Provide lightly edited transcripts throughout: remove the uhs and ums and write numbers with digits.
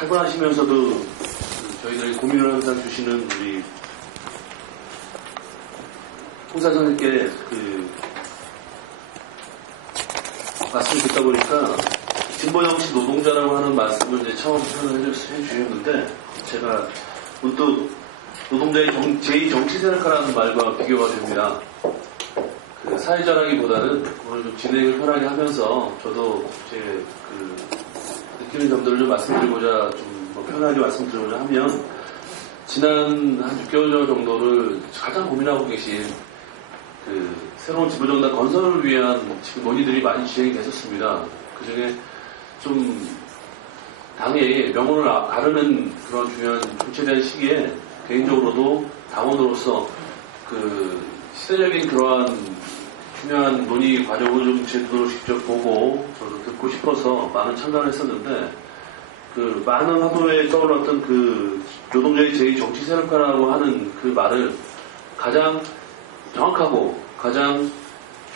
탈관하시면서도 저희들이 고민을 항상 주시는 우리 홍사 선생님께 말씀을 듣다 보니까 진보정치 노동자라고 하는 말씀을 이제 처음 표현을 해주셨는데 제가 문득 노동자의 제2정치세력화라는 말과 비교가 됩니다. 사회자라기보다는 오늘 좀 진행을 편하게 하면서 저도 제 느끼는 점들을 좀 말씀드리고자 좀 편하게 말씀드리고자 하면 지난 한 6개월 정도를 가장 고민하고 계신 새로운 진보정당 건설을 위한 지금 논의들이 많이 진행이 됐었습니다. 그 중에 좀 당의 명운을 가르는 그런 중요한 정치에 대한 시기에 개인적으로도 당원으로서 시대적인 그러한 중요한 논의 과정을 좀 제 눈으로 직접 보고 저도 듣고 싶어서 많은 참가를 했었는데 많은 화두에 떠올랐던 노동자의 제2정치세력화라고 하는 그 말을 가장 정확하고 가장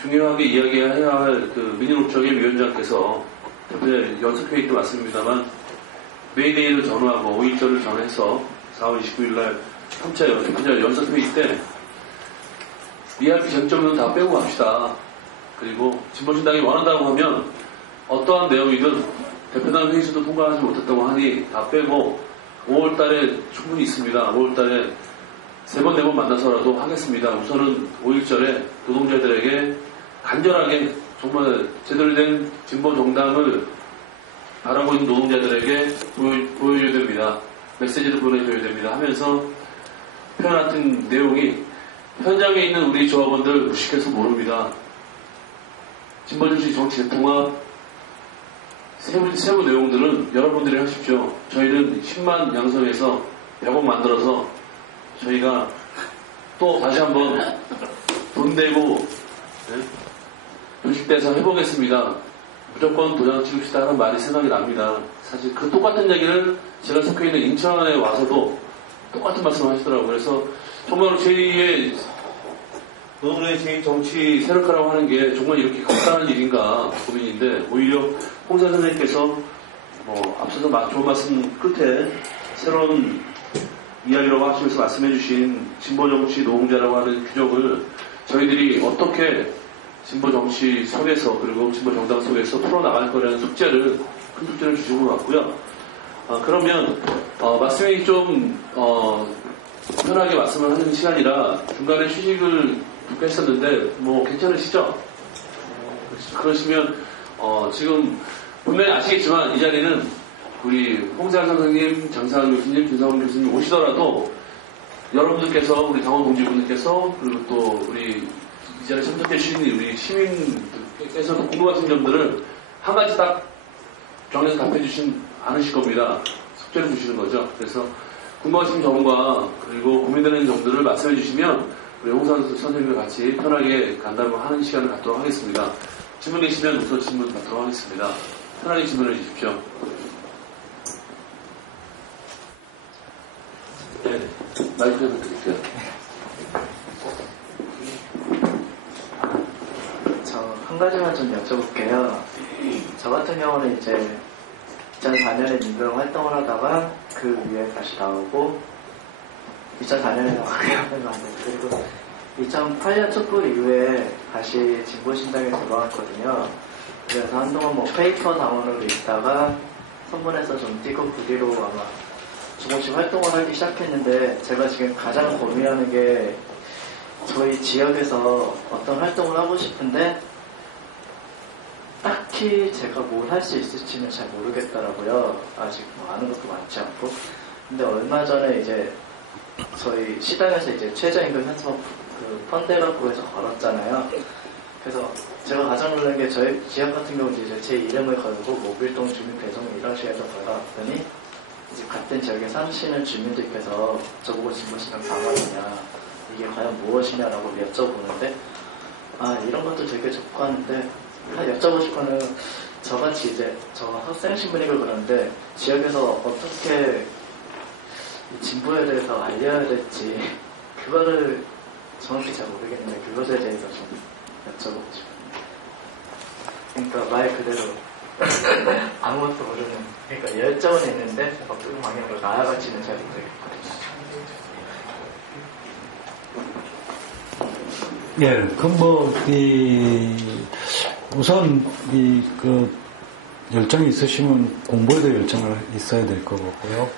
중요하게 이야기해야 할 민주노총의 위원장께서 그때 연습회의 때 맞습니다만 메이데이를 전후하고 5.1절을 전해서 4월 29일날 3차 연습회의 때 ERP 쟁점은 다 빼고 갑시다. 그리고 진보신당이 원한다고 하면 어떠한 내용이든 대표단 회의에서도 통과하지 못했다고 하니 다 빼고 5월달에 충분히 있습니다. 5월달에 3번, 4번 만나서라도 하겠습니다. 우선은 5.1절에 노동자들에게 간절하게 정말 제대로 된 진보정당을 바라고 있는 노동자들에게 보여줘야 됩니다. 메시지를 보내줘야 됩니다. 하면서 표현한 내용이 현장에 있는 우리 조합원들 무식해서 모릅니다. 진보정치 정치 대통합 세부 내용들은 여러분들이 하십시오. 저희는 10만 양성해서 100억 만들어서 저희가 또 다시 한번 돈 내고 조직돼서 해보겠습니다. 무조건 도장 찍읍시다 하는 말이 생각이 납니다. 사실 그 똑같은 얘기를 제가 속해 있는 인천에 와서도 똑같은 말씀을 하시더라고요. 그래서 정말 제2의 노동자의 제2정치 세력화라고 하는 게 정말 이렇게 간단한 일인가 고민인데 오히려 홍사 선생님께서 앞서서 좋은 말씀 끝에 새로운 이야기라고 하시면서 말씀해주신 진보정치 노동자라고 하는 규정을 저희들이 어떻게 진보정치 속에서 그리고 진보정당 속에서 풀어나갈 거라는 숙제를 큰 숙제를 주신 것 같고요. 그러면 말씀이 좀 편하게 말씀을 하는 시간이라 중간에 휴식을 듣고 했었는데 괜찮으시죠? 그러시면 지금 분명히 아시겠지만 이 자리는 우리 홍세환 선생님, 장사한 교수님, 김상훈 교수님 오시더라도 여러분들께서 우리 당원 동지분들께서 그리고 또 우리 이 자리에 참석해 주신 우리 시민들께서 궁금하신 점들을 한 가지 딱 정해서 답해 주신 않으실 겁니다. 숙제를 주시는 거죠. 그래서 궁금하신 점과 그리고 고민되는 점들을 말씀해 주시면 우리 홍세환 선생님과 같이 편하게 간담을 하는 시간을 갖도록 하겠습니다. 질문 계시면 우선 질문 받도록 하겠습니다. 편하게 질문해 주십시오. 네, 마이크 좀 드릴게요. 저 한 가지만 좀 여쭤볼게요. 저 같은 경우는 이제 2004년에 민주당 활동을 하다가 그 위에 다시 나오고 2004년에 나왔고요. 그리고 2008년 촛불 이후에 다시 진보신당에 들어왔거든요. 그래서 한동안 페이퍼 당원으로 있다가 선문에서 좀 뛰고 그 뒤로 아마 조금씩 활동을 하기 시작했는데 제가 지금 가장 고민하는 게 저희 지역에서 어떤 활동을 하고 싶은데 딱히 제가 뭘 할 수 있을지는 잘 모르겠더라고요. 아직 아는 것도 많지 않고. 근데 얼마 전에 이제 저희 시당에서 이제 최저임금 현수막 펀데라고 해서 걸었잖아요. 그래서 제가 가장 놀란 게 저희 지역 같은 경우 이제 제 이름을 걸고 모빌동 주민 배송 이런 식으로 해서 걸어왔더니 이제 같은 지역에 사시는 주민들께서 저보고 진보신당 방어느냐 이게 과연 무엇이냐라고 여쭤보는데 이런 것도 되게 좋고 하는데 여쭤보고 싶어는 저같이 이제 저 학생신분이고 그러는데 지역에서 어떻게 진보에 대해서 알려야 될지 그거를 정확히 잘 모르겠는데 그것에 대해서 좀 여쭤보고 싶습니다. 그러니까 말 그대로 아무것도 모르는, 그러니까 열정은 있는데 그 방향으로 나아가지는 잘 못하겠거든요. 예, 우선, 열정이 있으시면 공부에도 열정을 있어야 될 거고요.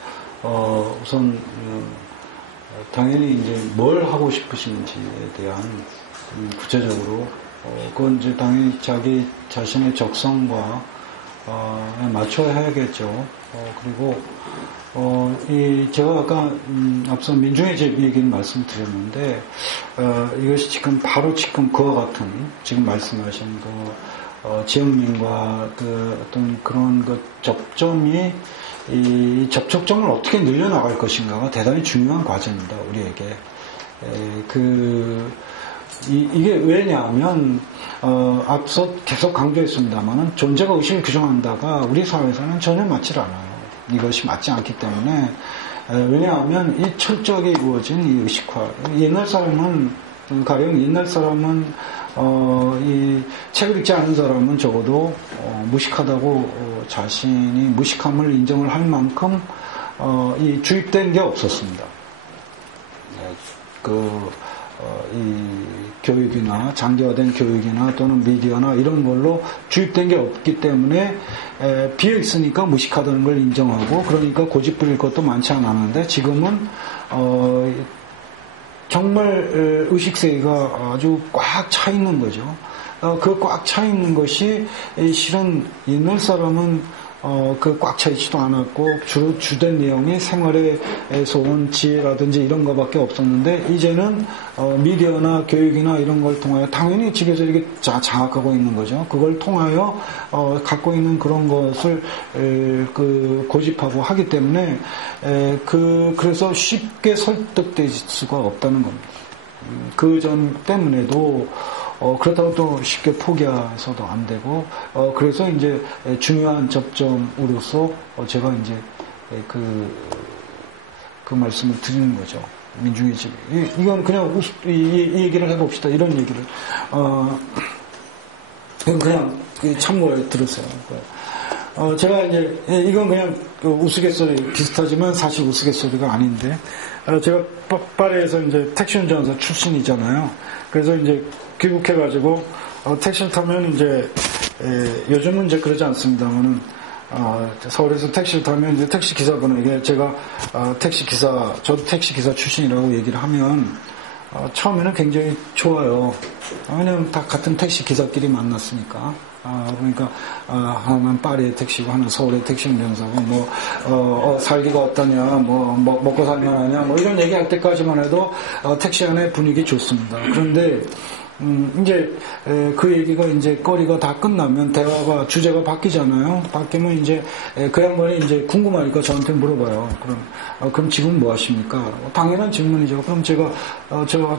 우선, 당연히 이제 뭘 하고 싶으신지에 대한, 구체적으로, 그건 이제 당연히 자기 자신의 적성과, 맞춰야 해야겠죠. 그리고, 제가 아까, 앞서 민중의 집 얘기를 말씀드렸는데, 이것이 지금 그와 같은, 지금 말씀하신 지역민과 어떤 그런 접점이, 이 접촉점을 어떻게 늘려나갈 것인가가 대단히 중요한 과제입니다, 우리에게. 이게 왜냐하면, 앞서 계속 강조했습니다만은 존재가 의식을 규정한다가 우리 사회에서는 전혀 맞질 않아요. 이것이 맞지 않기 때문에, 왜냐하면 이 철저하게 이루어진 이 의식화. 가령 옛날 사람은, 이 책을 읽지 않은 사람은 적어도, 무식하다고, 자신이 무식함을 인정을 할 만큼, 이 주입된 게 없었습니다. 이 교육이나 장기화된 교육이나 또는 미디어나 이런 걸로 주입된 게 없기 때문에 비어 있으니까 무식하다는 걸 인정하고 그러니까 고집 부릴 것도 많지 않았는데 지금은 정말 의식세계가 아주 꽉 차 있는 거죠. 그 꽉 차 있는 것이 실은 옛날 사람은 그 꽉 차 있지도 않았고 주로 주된 내용이 생활에서 온 지혜라든지 이런 거밖에 없었는데 이제는 미디어나 교육이나 이런 걸 통하여 당연히 집에서 이렇게 장악하고 있는 거죠. 그걸 통하여 갖고 있는 그런 것을 고집하고 하기 때문에 그래서 쉽게 설득될 수가 없다는 겁니다. 그 점 때문에도 그렇다고 또 쉽게 포기해서도 안 되고, 그래서 이제 중요한 접점으로서 제가 이제 그 말씀을 드리는 거죠. 민중의 집. 이건 그냥 이 얘기를 해봅시다. 이런 얘기를. 이건 그냥 참고해 들으세요. 제가 이제, 이건 그냥 우스갯소리 비슷하지만 사실 우스갯소리가 아닌데, 제가 파리에서 이제 택시 운전사 출신이잖아요. 그래서 이제 귀국해가지고, 택시를 타면 이제, 요즘은 이제 그러지 않습니다만은, 서울에서 택시를 타면 이제 택시 기사분에게 제가, 저도 택시 기사 출신이라고 얘기를 하면, 처음에는 굉장히 좋아요. 왜냐면 다 같은 택시 기사끼리 만났으니까. 그러니까, 하나는 파리의 택시고, 하나는 서울의 택시 운전사고, 살기가 어떠냐, 먹고 살만하냐, 이런 얘기 할 때까지만 해도, 택시 안의 분위기 좋습니다. 그런데, 이제, 그 얘기가 이제 거리가 다 끝나면 대화가, 주제가 바뀌잖아요. 바뀌면 이제, 그 양반이 이제 궁금하니까 저한테 물어봐요. 그럼 지금 뭐 하십니까? 당연한 질문이죠. 그럼 제가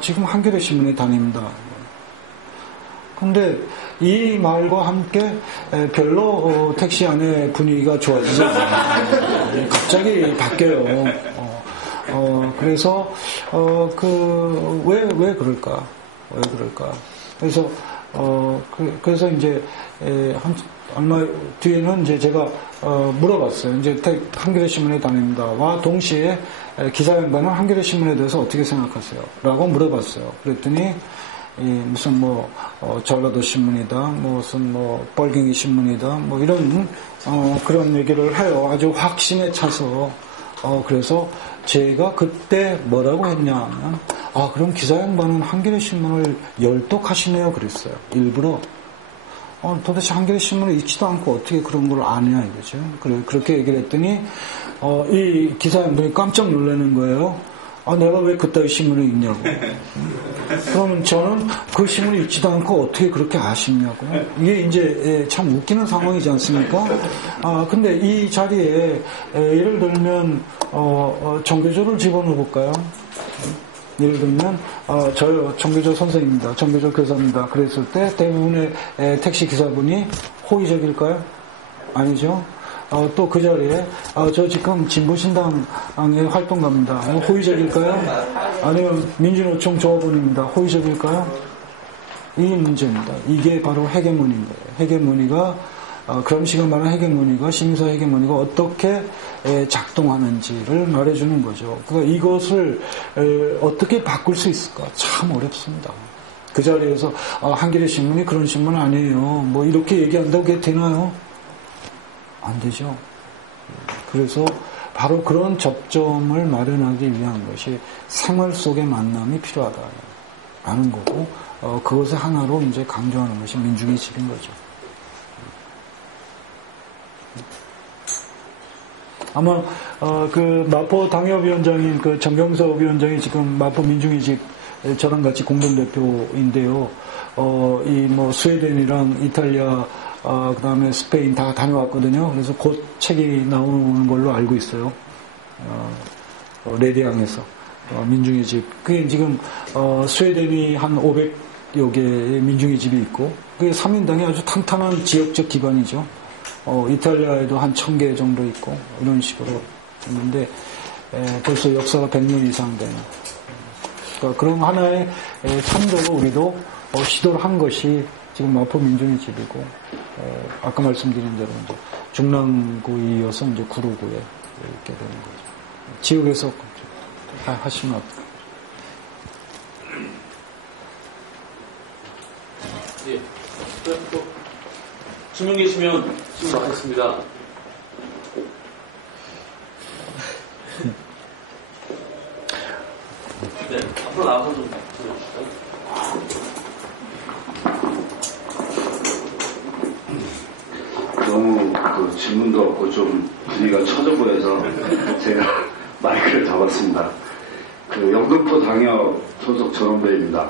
지금 한겨레 신문에 다닙니다. 근데 이 말과 함께 별로 택시 안의 분위기가 좋아지지 않아요. 갑자기 바뀌어요. 그래서 왜 그럴까? 왜 그럴까? 그래서 이제 얼마 뒤에는 이제 제가 물어봤어요. 이제 한겨레 신문에 다닙니다. 와 동시에 기사 양반은 한겨레 신문에 대해서 어떻게 생각하세요? 라고 물어봤어요. 그랬더니 무슨 전라도 신문이다, 무슨 뻘갱이 신문이다, 이런 그런 얘기를 해요. 아주 확신에 차서. 그래서 제가 그때 뭐라고 했냐면, 그럼 기사 양반은 한겨레 신문을 열독하시네요. 그랬어요. 일부러. 도대체 한겨레 신문을 읽지도 않고 어떻게 그런 걸 아냐 이거죠. 그렇게 얘기를 했더니, 이 기사 양반이 깜짝 놀라는 거예요. 내가 왜 그따위 신문을 읽냐고. 그러면 저는 그 신문을 읽지도 않고 어떻게 그렇게 아십냐고요. 이게 이제 참 웃기는 상황이지 않습니까? 근데 이 자리에 예를 들면 정교조를 집어넣어 볼까요? 예를 들면 저요 정교조 선생입니다. 정교조 교사입니다. 그랬을 때 대부분의 택시 기사분이 호의적일까요? 아니죠. 또 그 자리에 저 지금 진보신당의 활동가입니다. 호의적일까요? 아니면 민주노총 조합원입니다. 호의적일까요? 이 문제입니다. 이게 바로 헤게모니인 거예요. 헤게모니가 그럼시가 말하는 헤게모니가 심사 헤게모니가 어떻게 작동하는지를 말해주는 거죠. 그러니까 이것을 어떻게 바꿀 수 있을까? 참 어렵습니다. 그 자리에서 한겨레 신문이 그런 신문 아니에요. 뭐 이렇게 얘기한다고 그게 되나요? 안 되죠. 그래서 바로 그런 접점을 마련하기 위한 것이 생활 속의 만남이 필요하다라는 거고, 그것을 하나로 이제 강조하는 것이 민중의 집인 거죠. 아마 그 마포 당협위원장인 그 정경섭 위원장이 지금 마포 민중의 집 저랑 같이 공동대표인데요. 이 뭐 스웨덴이랑 이탈리아, 그 다음에 스페인 다 다녀왔거든요. 그래서 곧 책이 나오는 걸로 알고 있어요. 레디앙에서. 민중의 집. 그게 지금, 스웨덴이 한 500여 개의 민중의 집이 있고, 그게 3인당이 아주 탄탄한 지역적 기반이죠. 이탈리아에도 한 1000개 정도 있고, 이런 식으로 있는데, 벌써 역사가 100년 이상 된. 그러니까 그런 하나의 참조로 우리도 시도를 한 것이 지금 마포 민중의 집이고, 아까 말씀드린 대로 이제 중랑구에 이어서 이제 구로구에 이렇게 되는 거죠. 지역에서 하시면 어떨까요? 예. 또 질문 계시면 질문하겠습니다. 네, 앞으로 나와서 좀 들어주실까요? 너무 그 질문도 없고 좀 분위기가 처져 보여서 제가 마이크를 잡았습니다. 그 영등포 당협 소속 전원배입니다.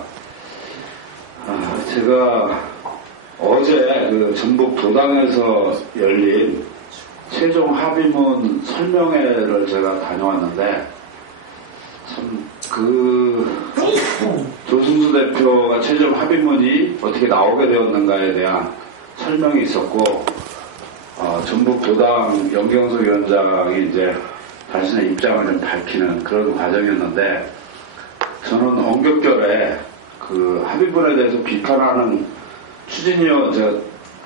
제가 어제 그 전북 도당에서 열린 최종 합의문 설명회를 제가 다녀왔는데 참 그 조승수 대표가 최종 합의문이 어떻게 나오게 되었는가에 대한 설명이 있었고 전북 도당 연경석 위원장이 이제 자신의 입장을 좀 밝히는 그런 과정이었는데 저는 엄격결에 그 합의문에 대해서 비판하는 추진위원, 제가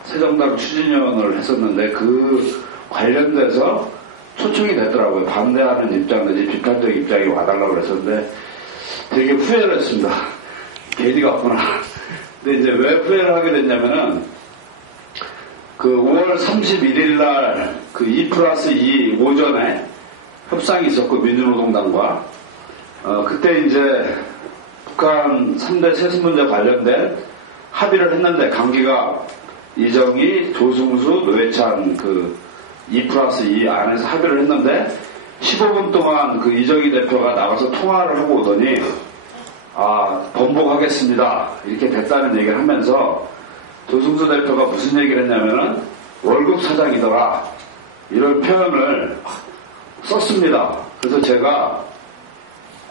새정당 추진위원을 했었는데 그 관련돼서 초청이 됐더라고요. 반대하는 입장 내지 비판적 입장이 와달라고 그랬었는데 되게 후회를 했습니다. 괜히 갔구나. 근데 이제 왜 후회를 하게 됐냐면은 그 5월 31일 날 그 2+2 오전에 협상이 있었고 민주노동당과 그때 이제 북한 3대 세습 문제 관련된 합의를 했는데 강기가 이정희, 조승수, 노회찬 그 2+2 안에서 합의를 했는데 15분 동안 그 이정희 대표가 나가서 통화를 하고 오더니 번복하겠습니다 이렇게 됐다는 얘기를 하면서 조승수 대표가 무슨 얘기를 했냐면은 월급 사장이더라 이런 표현을 썼습니다. 그래서 제가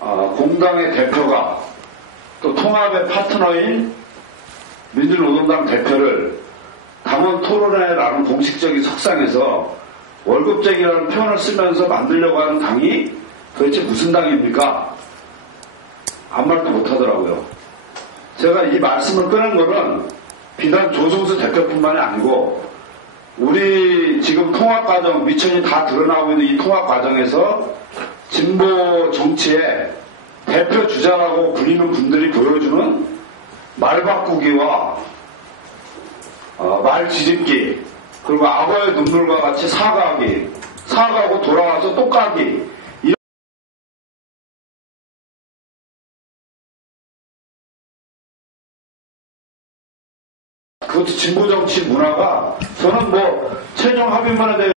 공당의 대표가 또 통합의 파트너인 민주노동당 대표를 당원 토론회라는 공식적인 석상에서 월급쟁이라는 표현을 쓰면서 만들려고 하는 당이 도대체 무슨 당입니까? 아무 말도 못하더라고요. 제가 이 말씀을 꺼낸 거는 비단 조승수 대표뿐만이 아니고 우리 지금 통합과정 미천이 다 드러나고 있는 이 통합과정에서 진보 정치의 대표 주자라고 불리는 분들이 보여주는 말 바꾸기와 말 지집기 그리고 악어의 눈물과 같이 사과하기 사과하고 돌아와서 또 까기 그것도 진보 정치 문화가 저는 뭐 최종 합의문에 대해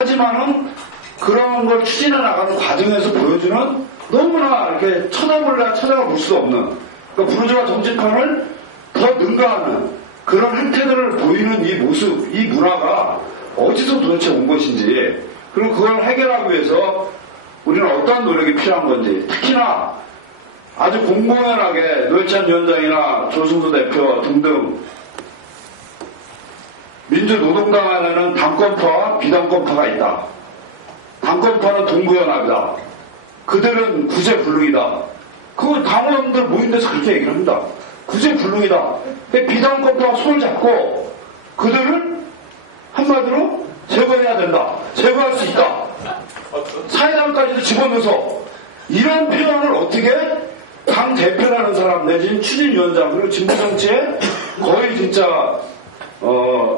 하지만은 그런 걸 추진해 나가는 과정에서 보여주는 너무나 이렇게 찾아가 볼 수 없는 그러니까 부르주아 정치판을 더 능가하는 그런 행태들을 보이는 이 모습, 이 문화가 어디서 도대체 온 것인지 그리고 그걸 해결하기 위해서 우리는 어떤 노력이 필요한 건지 특히나 아주 공공연하게 노회찬 위원장이나 조승수 대표 등등 민주노동당 안에는 당권파와 비당권파가 있다. 당권파는 동부연합이다. 그들은 구제불능이다. 그 당원들 모인 데서 그렇게 얘기를 합니다. 구제불능이다. 비당권과 손을 잡고 그들을 한마디로 제거해야 된다. 제거할 수 있다. 사회당까지도 집어넣어서 이런 표현을 어떻게 당 대표라는 사람 내지는 추진위원장 그리고 진보정치의 거의 진짜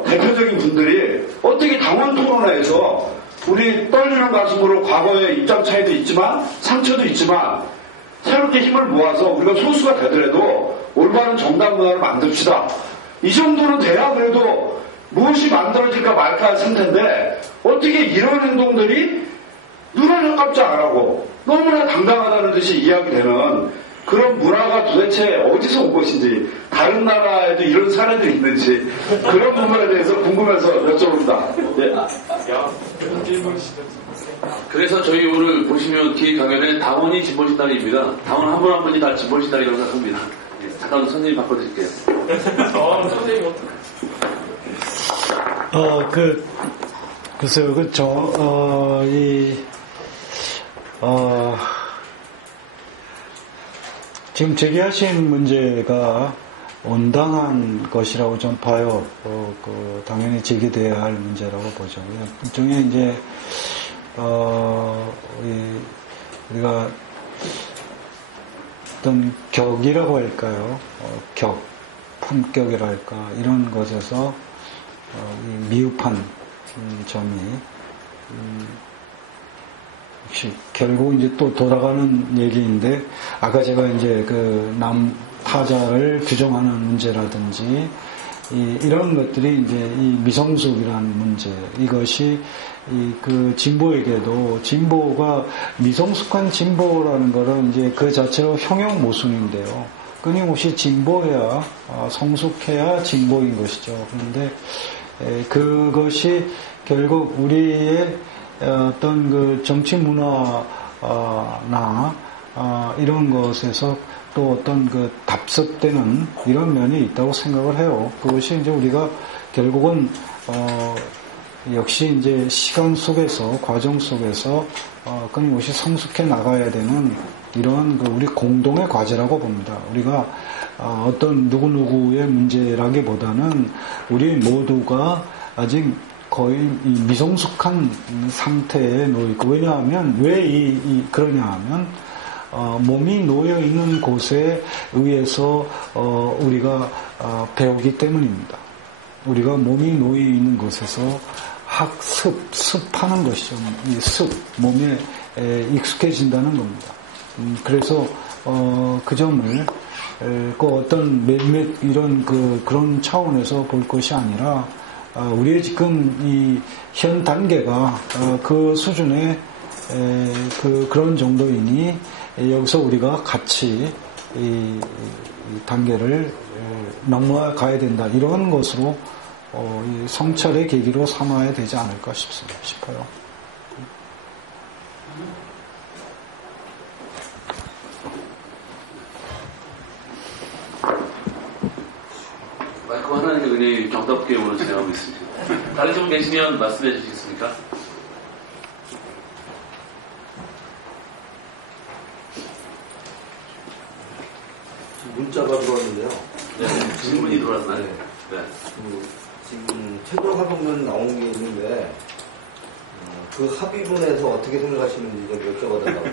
대표적인 분들이 어떻게 당원 토론회에서 우리 떨리는 가슴으로 과거의 입장 차이도 있지만 상처도 있지만 새롭게 힘을 모아서 우리가 소수가 되더라도 올바른 정당 문화를 만듭시다. 이 정도는 돼야 그래도 무엇이 만들어질까 말까 할 상태인데 어떻게 이런 행동들이 눈을 깜짝 안 하고 너무나 당당하다는 듯이 이야기되는 그런 문화가 도대체 어디서 온 것인지 다른 나라에도 이런 사례들이 있는지 그런 부분에 대해서 궁금해서 여쭤봅니다. 네. 그래서 저희 오늘 보시면 뒤에 가면은 당원이 진보신당입니다. 당원 한 분 한 분이 다 진보신당이라고 생각합니다. 예, 잠깐 선생님 바꿔드릴게요. 선생님 글쎄요, 그렇죠. 지금 제기하신 문제가 온당한 것이라고 좀 봐요. 당연히 제기돼야 할 문제라고 보죠. 일종의 이제, 우리가 어떤 격이라고 할까요? 품격이랄까, 이런 것에서, 미흡한 점이, 역시 결국 이제 또 돌아가는 얘기인데 아까 제가 이제 그 타자를 규정하는 문제라든지 이런 것들이 이제 이 미성숙이라는 문제 이것이 그 진보에게도 진보가 미성숙한 진보라는 거는 이제 그 자체로 형용 모순인데요. 끊임없이 진보해야 성숙해야 진보인 것이죠. 그런데 그것이 결국 우리의 어떤 그 정치 문화나 이런 것에서 또 어떤 그 답습되는 이런 면이 있다고 생각을 해요. 그것이 이제 우리가 결국은 역시 이제 시간 속에서 과정 속에서 끊임없이 성숙해 나가야 되는 이런 그 우리 공동의 과제라고 봅니다. 우리가 어떤 누구누구의 문제라기보다는 우리 모두가 아직 거의 미성숙한 상태에 놓여있고, 왜냐하면, 그러냐 하면, 몸이 놓여있는 곳에 의해서, 우리가, 배우기 때문입니다. 우리가 몸이 놓여있는 곳에서 습하는 것이죠. 이 몸에 익숙해진다는 겁니다. 그래서, 그 점을, 어떤 몇몇 이런 그런 차원에서 볼 것이 아니라, 우리의 지금 이 현 단계가 그 수준의 그런 정도이니 여기서 우리가 같이 이 단계를 넘어가 가야 된다. 이런 것으로 이 성찰의 계기로 삼아야 되지 않을까 싶어요. 마이크 하나님의 은혜의 정답게 오늘 진행하고 있습니다. 다른 분 계시면 말씀해 주시겠습니까? 문자가 들어왔는데요. 네, 질문이 들어왔나요? 네. 네. 지금 최종 합의문 나온 게 있는데 그 합의문에서 어떻게 생각하시는지 좀 여쭤봐달라고.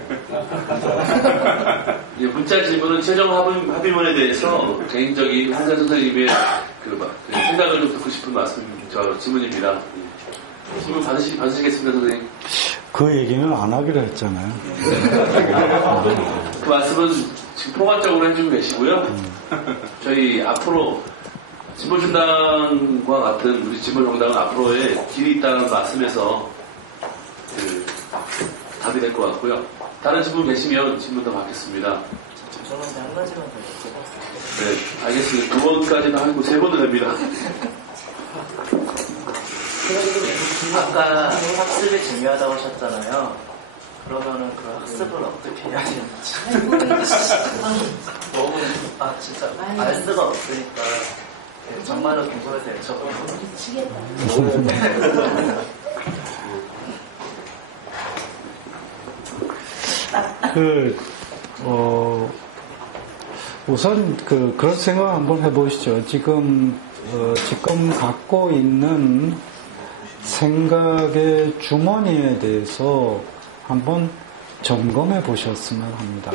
예, 문자 질문은 최종 합의문에 대해서 개인적인 한산 선생님의 그 생각을 좀 듣고 싶은 질문입니다. 질문 받으시겠습니다, 선생님? 그 얘기는 안 하기로 했잖아요. 그 말씀은 지금 포괄적으로 해주고 계시고요. 저희 앞으로 진보신당과 같은 우리 진보정당은 앞으로의 길이 있다는 말씀에서 답이 될 것 같고요. 다른 질문 계시면 질문 더 받겠습니다. 죄송한데 한 가지만 더 여쭤봤어요. 네, 알겠습니다. 2번까지는 하고 3번은 됩니다. 아까 학습이 중요하다고 하셨잖아요. 그러면은 그 학습을 어떻게 해야 되는지 너무 진짜 알 수가 없으니까 정말로 궁금해서 여쭤보고. 우선 그런 생각 한번 해보시죠. 지금 갖고 있는 생각의 주머니에 대해서 한번 점검해 보셨으면 합니다.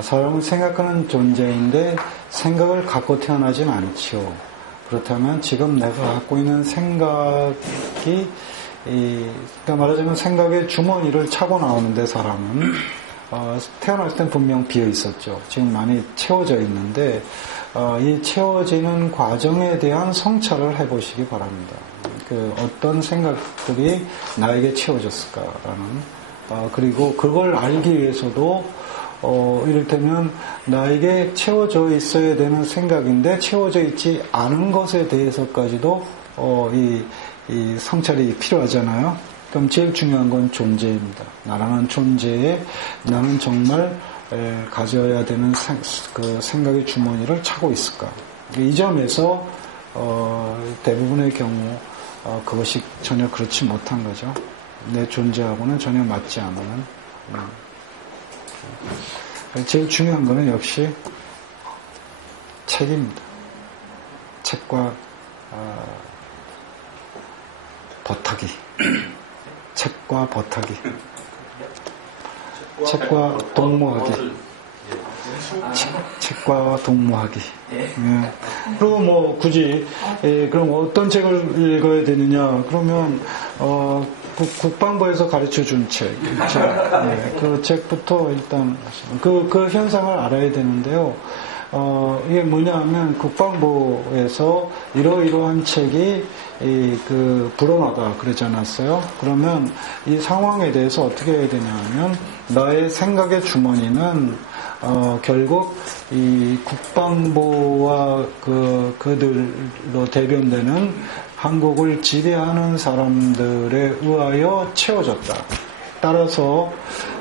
사람은 생각하는 존재인데 생각을 갖고 태어나진 않지요. 그렇다면 지금 내가 갖고 있는 생각이 그러니까 말하자면 생각의 주머니를 차고 나오는데 사람은 태어났을 땐 분명 비어 있었죠. 지금 많이 채워져 있는데 이 채워지는 과정에 대한 성찰을 해보시기 바랍니다. 어떤 생각들이 나에게 채워졌을까라는 그리고 그걸 알기 위해서도 이를테면 나에게 채워져 있어야 되는 생각인데 채워져 있지 않은 것에 대해서까지도 이 성찰이 필요하잖아요. 그럼 제일 중요한 건 존재입니다. 나라는 존재에 나는 정말 가져야 되는 그 생각의 주머니를 차고 있을까. 이 점에서 대부분의 경우 그것이 전혀 그렇지 못한 거죠. 내 존재하고는 전혀 맞지 않는. 제일 중요한 거는 역시 책입니다. 책과 버타기. 책과 버타기. 책과 동무하기. 책과 동무하기. 그리고 뭐 굳이 그럼 어떤 책을 읽어야 되느냐? 그러면 국방부에서 가르쳐준 책, 그 책부터 일단 그 현상을 알아야 되는데요. 이게 뭐냐하면 국방부에서 이러이러한 책이 불어나다 그러지 않았어요? 그러면 이 상황에 대해서 어떻게 해야 되냐면 나의 생각의 주머니는 결국 이 국방부와 그들로 대변되는 한국을 지배하는 사람들에 의하여 채워졌다. 따라서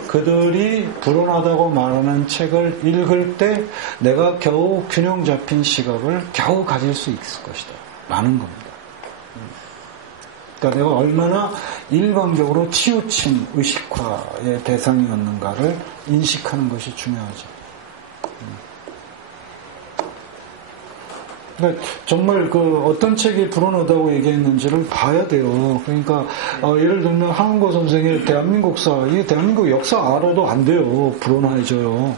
그들이 불온하다고 말하는 책을 읽을 때 내가 겨우 균형 잡힌 시각을 겨우 가질 수 있을 것이다. 라는 겁니다. 그러니까 내가 얼마나 일방적으로 치우친 의식화의 대상이었는가를 인식하는 것이 중요하죠. 그러니까 정말 어떤 책이 불어나다고 얘기했는지를 봐야 돼요. 그러니까 예를 들면 한국어 선생의 대한민국사, 이 대한민국 역사 알아도 안 돼요. 불어나해져요.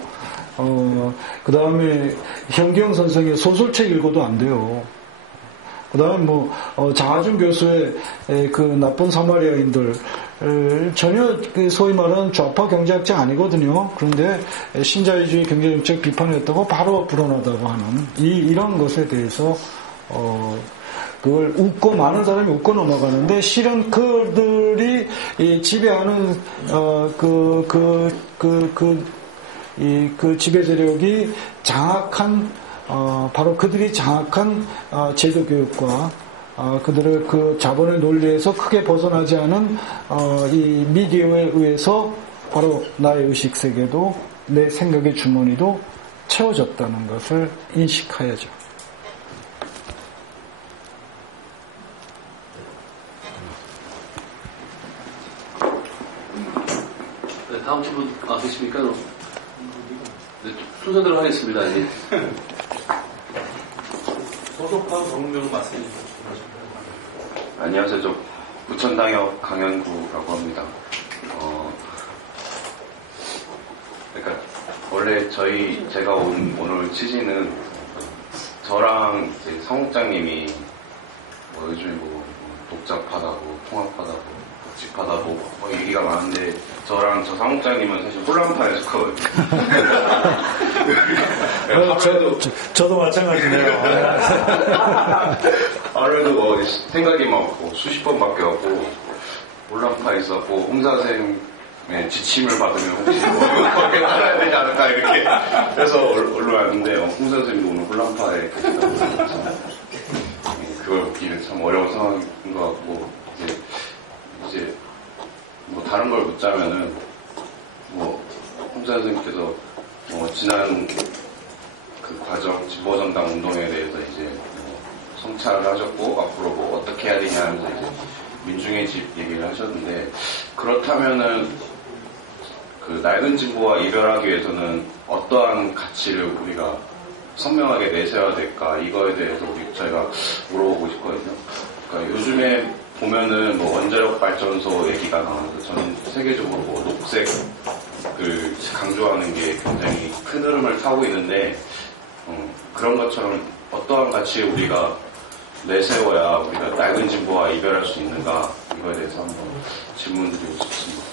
그 다음에 현기영 선생의 소설책 읽어도 안 돼요. 그 다음에 장하준 교수의 그 나쁜 사마리아인들 전혀 소위 말하는 좌파 경제학자 아니거든요. 그런데 신자유주의 경제정책 비판했다고 바로 불어나다고 하는 이런 것에 대해서 그걸 많은 사람이 웃고 넘어가는데 실은 그들이 지배하는 그 지배 세력이 장악한 바로 그들이 장악한 제도 교육과 그들의 그 자본의 논리에서 크게 벗어나지 않은 이 미디어에 의해서 바로 나의 의식 세계도 내 생각의 주머니도 채워졌다는 것을 인식해야죠. 네, 다음 질문 계십니까? 네, 순서대로 하겠습니다. 예. 소속한 정명 말씀해 주시죠. 안녕하세요. 저 부천당역 강현구라고 합니다. 그러니까 원래 제가 오늘 취지는 저랑 이제 성국장님이 요즘에 독잡하다고 통합하다고 독집하다고 얘기가 많은데 저랑 저 사무장님은 사실 혼란파에 속하거든요. 저도 마찬가지네요. 아무래도 생각이 수십 번 바뀌어갖고 혼란파에 있었고 홍사 선생님의 지침을 받으면 혹시 이렇게 따라야 되지 않을까 이렇게 그래서 얼른 왔는데 홍사 선생님도 오늘 혼란파에 계시다고 그걸 보기는 참 어려운 상황인 것 같고 이제 다른 걸 묻자면은 홍사 선생님께서 지난 그 과정 진보정당 운동에 대해서 이제 성찰을 하셨고 앞으로 어떻게 해야 되냐 하면서 이제 민중의 집 얘기를 하셨는데 그렇다면은 그 낡은 진보와 이별하기 위해서는 어떠한 가치를 우리가 선명하게 내세워야 될까 이거에 대해서 저희가 물어보고 싶거든요. 그러니까 요즘에 보면은 뭐 원자력 발전소 얘기가 나오는데 저는 세계적으로 뭐 녹색을 강조하는 게 굉장히 큰 흐름을 타고 있는데 그런 것처럼 어떠한 가치를 우리가 내세워야 우리가 낡은 진보와 이별할 수 있는가 이거에 대해서 한번 질문드리고 싶습니다.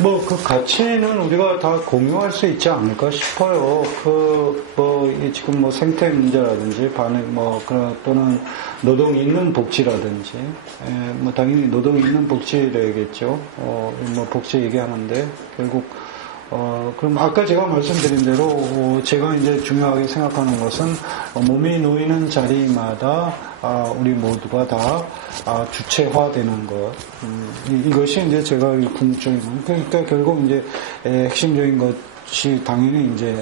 뭐 그 가치는 우리가 다 공유할 수 있지 않을까 싶어요. 지금 뭐 생태 문제라든지 또는 노동 있는 복지라든지, 뭐 당연히 노동 있는 복지래겠죠. 뭐 복지 얘기하는데 결국 그럼 아까 제가 말씀드린 대로 제가 이제 중요하게 생각하는 것은 몸이 놓이는 자리마다 우리 모두가 다 주체화되는 것. 이것이 이제 제가 궁극적인 것. 그러니까 결국 이제 핵심적인 것이 당연히 이제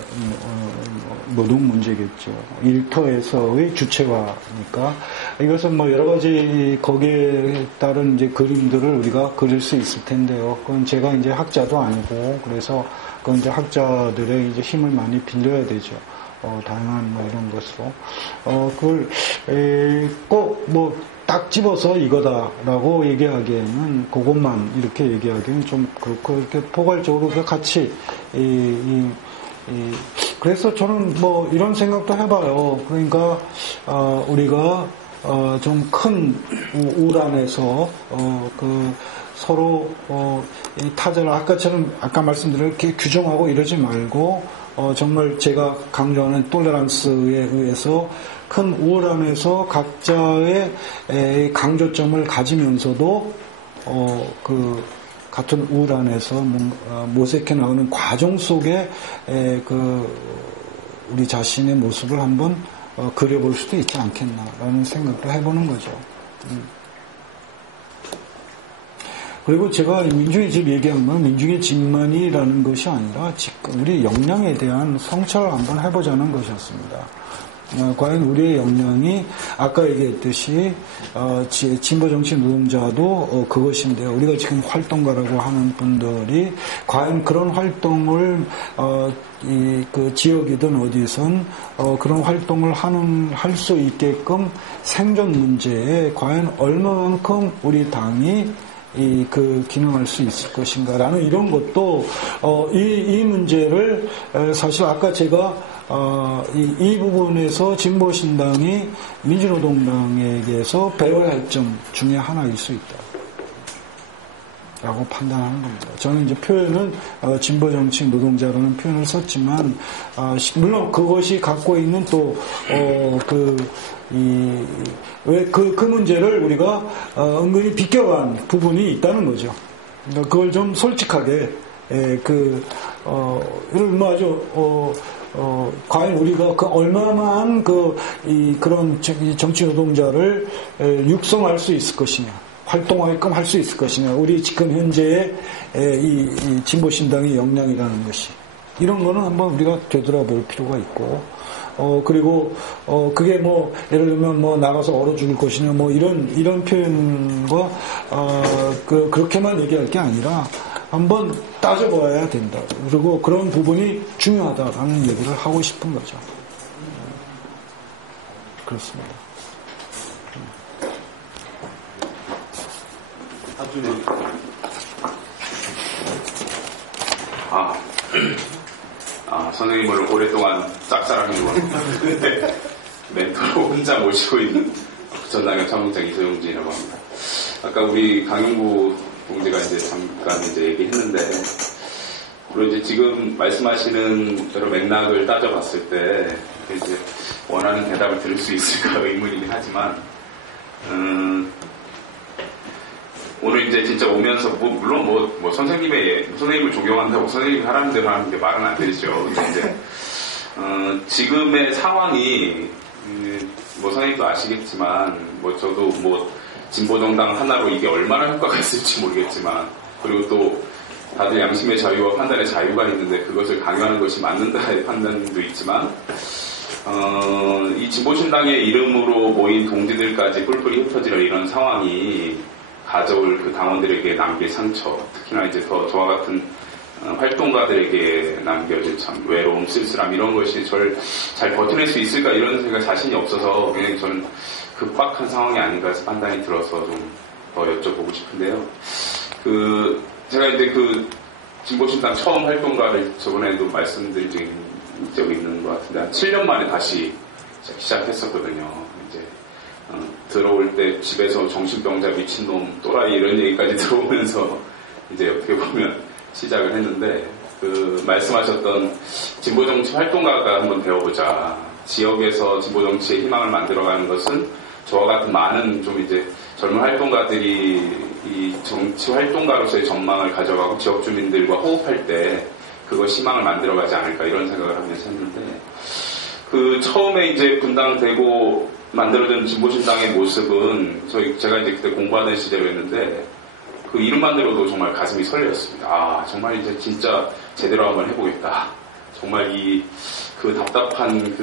노동 문제겠죠. 일터에서의 주체화니까 이것은 뭐 여러 가지 거기에 따른 이제 그림들을 우리가 그릴 수 있을 텐데요. 그건 제가 이제 학자도 아니고 그래서 그건 이제 학자들의 이제 힘을 많이 빌려야 되죠. 다양한 뭐 이런 것으로 그걸 꼭 뭐 딱 집어서 이거다라고 얘기하기에는 그것만 이렇게 얘기하기에는 좀 그렇고 이렇게 포괄적으로 같이 그래서 저는 뭐 이런 생각도 해봐요. 그러니까 우리가 좀 큰 울 안에서 서로 이 타자를 아까 말씀드린 이렇게 규정하고 이러지 말고 정말 제가 강조하는 톨레란스에 의해서 큰 우울 안에서 각자의 강조점을 가지면서도 같은 우울 안에서 모색해 나오는 과정 속에 우리 자신의 모습을 한번 그려볼 수도 있지 않겠나라는 생각도 해보는 거죠. 그리고 제가 민중의 집 얘기한 건 민중의 집만이라는 것이 아니라 우리 역량에 대한 성찰을 한번 해보자는 것이었습니다. 과연 우리의 역량이 아까 얘기했듯이 진보정치 노동자도 그것인데요. 우리가 지금 활동가라고 하는 분들이 과연 그런 활동을 그 지역이든 어디선 그런 활동을 할 수 있게끔 생존 문제에 과연 얼마만큼 우리 당이 기능할 수 있을 것인가라는 이런 것도, 이 문제를, 사실 아까 제가, 이 부분에서 진보신당이 민주노동당에게서 배워야 할 점 중에 하나일 수 있다. 라고 판단하는 겁니다. 저는 이제 표현은, 진보정치 노동자라는 표현을 썼지만, 물론 그것이 갖고 있는 또, 그 문제를 우리가 은근히 비껴간 부분이 있다는 거죠. 그러니까 그걸 좀 솔직하게 과연 우리가 얼마만 그런 정치 노동자를 육성할 수 있을 것이냐, 활동하게끔 할 수 있을 것이냐, 우리 지금 현재의 이 진보신당의 역량이라는 것이 이런 거는 한번 우리가 되돌아볼 필요가 있고. 그리고, 그게 뭐, 예를 들면 뭐, 나가서 얼어 죽을 것이냐, 뭐, 이런 표현과, 그렇게만 얘기할 게 아니라, 한번 따져봐야 된다. 그리고 그런 부분이 중요하다라는 얘기를 하고 싶은 거죠. 그렇습니다. 선생님을 오랫동안 짝사랑해온 멘토로 혼자 모시고 있는 전당의 참모장 이소영진이라고 합니다. 아까 우리 강용구 동지가 이제 잠깐 얘기했는데, 물론 이제 지금 말씀하시는 여러 맥락을 따져봤을 때, 이제 원하는 대답을 들을 수 있을까 의문이긴 하지만, 오늘 이제 진짜 오면서 물론 선생님을 존경한다고 선생님이 하라는 대로 하는 게 말은 안 되죠. 근데 이제 지금의 상황이 선생님도 아시겠지만 저도 진보정당 하나로 이게 얼마나 효과가 있을지 모르겠지만, 그리고 또 다들 양심의 자유와 판단의 자유가 있는데 그것을 강요하는 것이 맞는다의 판단도 있지만, 이 진보신당의 이름으로 모인 동지들까지 뿔뿔이 흩어지는 이런 상황이 가져올 그 당원들에게 남길 상처, 특히나 이제 더 저와 같은 활동가들에게 남겨진 참 외로움, 쓸쓸함 이런 것이 저를 잘 버텨낼 수 있을까 이런 생각 자신이 없어서 그냥 저는 급박한 상황이 아닌가 해서 판단이 들어서 좀 더 여쭤보고 싶은데요. 제가 이제 진보신당 처음 활동가를 저번에도 말씀드린 적이 있는 것 같은데 한 7년 만에 다시 시작했었거든요. 이제 들어올 때 집에서 정신병자, 미친놈, 또라이 이런 얘기까지 들어오면서 이제 어떻게 보면 시작을 했는데 말씀하셨던 진보정치 활동가가 한번 되어보자. 지역에서 진보정치의 희망을 만들어가는 것은 저와 같은 많은 좀 이제 젊은 활동가들이 이 정치 활동가로서의 전망을 가져가고 지역 주민들과 호흡할 때 그거 희망을 만들어가지 않을까 이런 생각을 하면서 했는데 처음에 이제 분당되고 만들어진 진보신당의 모습은 제가 이제 그때 공부하던 시절이었는데 그 이름만 들어도 정말 가슴이 설레었습니다. 아 정말 이제 진짜 제대로 한번 해보겠다. 정말 그 답답한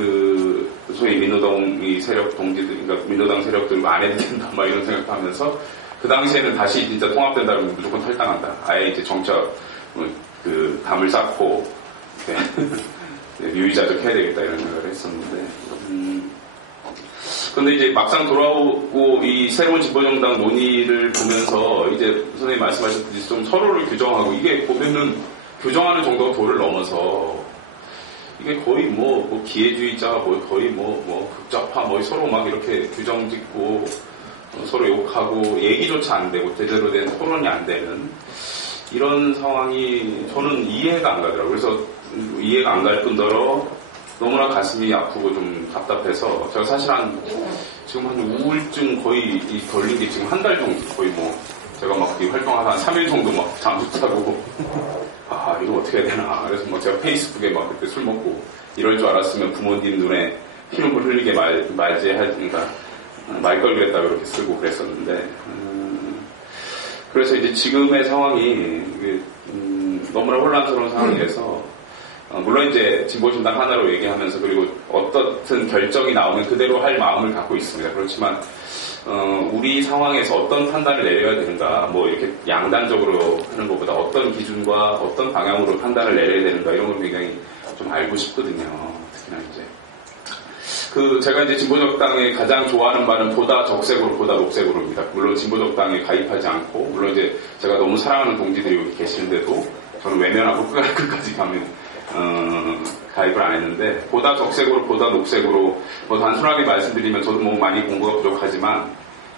소위 민노당 세력 동지들, 그러니까 민노당 세력들 안 해도 된다, 막 이런 생각하면서 그 당시에는 다시 진짜 통합된다면 무조건 탈당한다. 아예 이제 정책 담을 쌓고 유의자적 해야 되겠다 이런 생각을 했었는데. 근데 이제 막상 돌아오고 이 새로운 진보정당 논의를 보면서 이제 선생님 말씀하셨듯이 좀 서로를 규정하고 이게 보면은 규정하는 정도가 도를 넘어서 이게 거의 기회주의자, 거의 극좌파, 서로 막 이렇게 규정 짓고, 서로 욕하고, 얘기조차 안 되고, 제대로 된 토론이 안 되는, 이런 상황이 저는 이해가 안 가더라고요. 그래서 이해가 안 갈 뿐더러, 너무나 가슴이 아프고 좀 답답해서, 제가 사실 지금 한 우울증 거의 걸린 게 지금 한 달 정도, 거의 제가 막 활동하다 한 3일 정도 막 잠도 자고, 아, 이거 어떻게 해야 되나. 그래서 제가 페이스북에 막 그때 술 먹고 이럴 줄 알았으면 부모님 눈에 피눈물 흘리게 그러니까 말 걸 그랬다 그렇게 쓰고 그랬었는데, 그래서 이제 지금의 상황이, 너무나 혼란스러운 상황이라서, 물론 이제 진보신당 하나로 얘기하면서 그리고 어떻든 결정이 나오면 그대로 할 마음을 갖고 있습니다. 그렇지만, 우리 상황에서 어떤 판단을 내려야 되는가, 이렇게 양단적으로 하는 것보다 어떤 기준과 어떤 방향으로 판단을 내려야 되는가, 이런 걸 굉장히 좀 알고 싶거든요. 특히나 이제. 제가 이제 진보정당에 가장 좋아하는 말은 보다 적색으로, 보다 녹색으로입니다. 물론 진보정당에 가입하지 않고, 물론 이제 제가 너무 사랑하는 동지들이 여기 계시는데도 저는 외면하고 끝까지 가면, 가입을 안 했는데, 보다 적색으로, 보다 녹색으로, 단순하게 말씀드리면 저도 많이 공부가 부족하지만,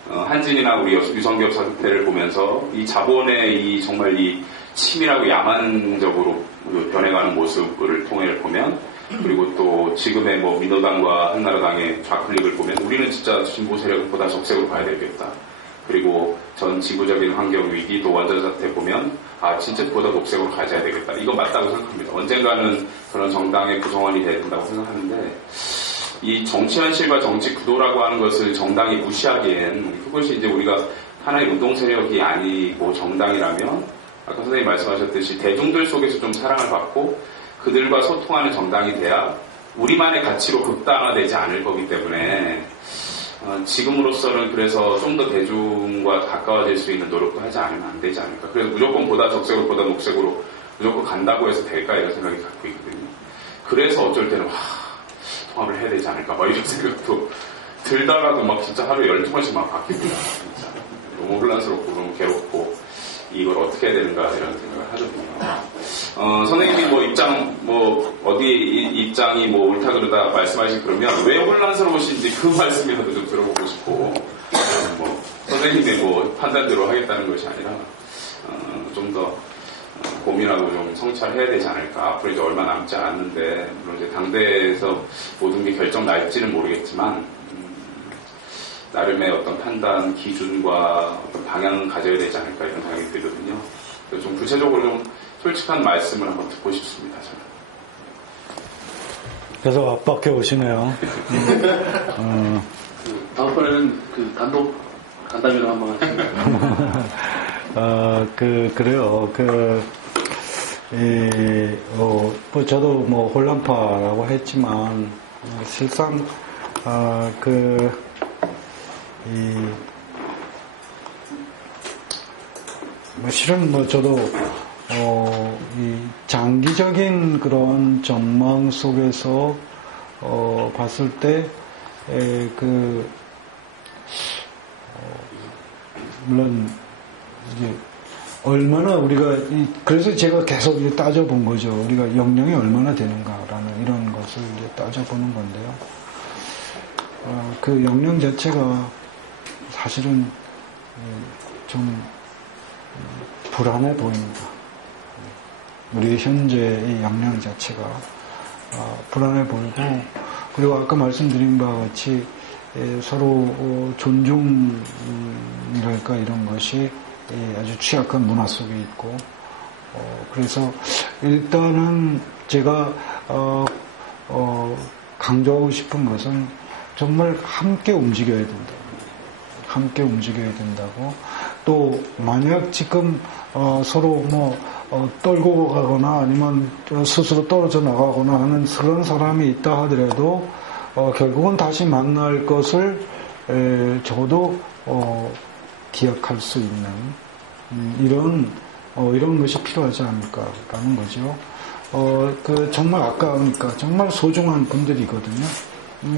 한진이나 우리 유성기업 사태를 보면서 이 자본의 정말 치밀하고 야만적으로 변해가는 모습을 통해 보면, 그리고 또 지금의 민노당과 한나라당의 좌클릭을 보면 우리는 진짜 진보 세력은 보다 적색으로 봐야 되겠다. 그리고 전 지구적인 환경 위기 또 원전 사태 보면 진짜 보다 녹색으로 가져야 되겠다. 이거 맞다고 생각합니다. 언젠가는 그런 정당의 구성원이 돼야 된다고 생각하는데 이 정치 현실과 정치 구도라고 하는 것을 정당이 무시하기엔 그것이 이제 우리가 하나의 운동 세력이 아니고 정당이라면 아까 선생님 말씀하셨듯이 대중들 속에서 좀 사랑을 받고 그들과 소통하는 정당이 돼야 우리만의 가치로 극단화되지 않을 거기 때문에 지금으로서는 그래서 좀 더 대중과 가까워질 수 있는 노력도 하지 않으면 안 되지 않을까. 그래서 무조건 보다 적색으로 보다 녹색으로 무조건 간다고 해서 될까 이런 생각이 갖고 있거든요. 그래서 어쩔 때는 통합을 해야 되지 않을까 이런 생각도 들다가도 진짜 하루에 12번씩 바뀝니다. 진짜. 너무 혼란스럽고 너무 괴롭고 이걸 어떻게 해야 되는가 이런 생각을 하거든요. 선생님이 어디 입장이 옳다 그러다 말씀하시 그러면 왜 혼란스러우신지 그 말씀이라도 좀 들어보고 싶고, 선생님의 판단대로 하겠다는 것이 아니라, 좀 더 고민하고 좀 성찰해야 되지 않을까. 앞으로 이제 얼마 남지 않았는데, 물론 이제 당대에서 모든 게 결정 날지는 모르겠지만, 나름의 어떤 판단 기준과 어떤 방향을 가져야 되지 않을까 이런 생각이 들거든요. 그래서 좀 구체적으로 좀 솔직한 말씀을 한번 듣고 싶습니다. 저는. 그래서 압박해 오시네요. 다음번에는 단독 간담회로 한번 하시죠. 그래요. 저도 혼란파라고 했지만, 실상, 실은 저도 이 장기적인 그런 전망 속에서 봤을 때 물론 이제 얼마나 우리가 그래서 제가 계속 이제 따져본 거죠. 우리가 역량이 얼마나 되는가라는 이런 것을 이제 따져보는 건데요. 그 역량 자체가 사실은 좀 불안해 보입니다. 우리 현재의 역량 자체가 불안해 보이고, 그리고 아까 말씀드린 바와 같이 서로 존중이랄까 이런 것이 아주 취약한 문화 속에 있고, 그래서 일단은 제가 강조하고 싶은 것은 정말 함께 움직여야 된다. 함께 움직여야 된다고. 또 만약 지금 서로 떨고 가거나 아니면 스스로 떨어져 나가거나 하는 그런 사람이 있다 하더라도 결국은 다시 만날 것을 저도 기억할 수 있는 이런 것이 필요하지 않을까라는 거죠. 정말 아까우니까 정말 소중한 분들이거든요.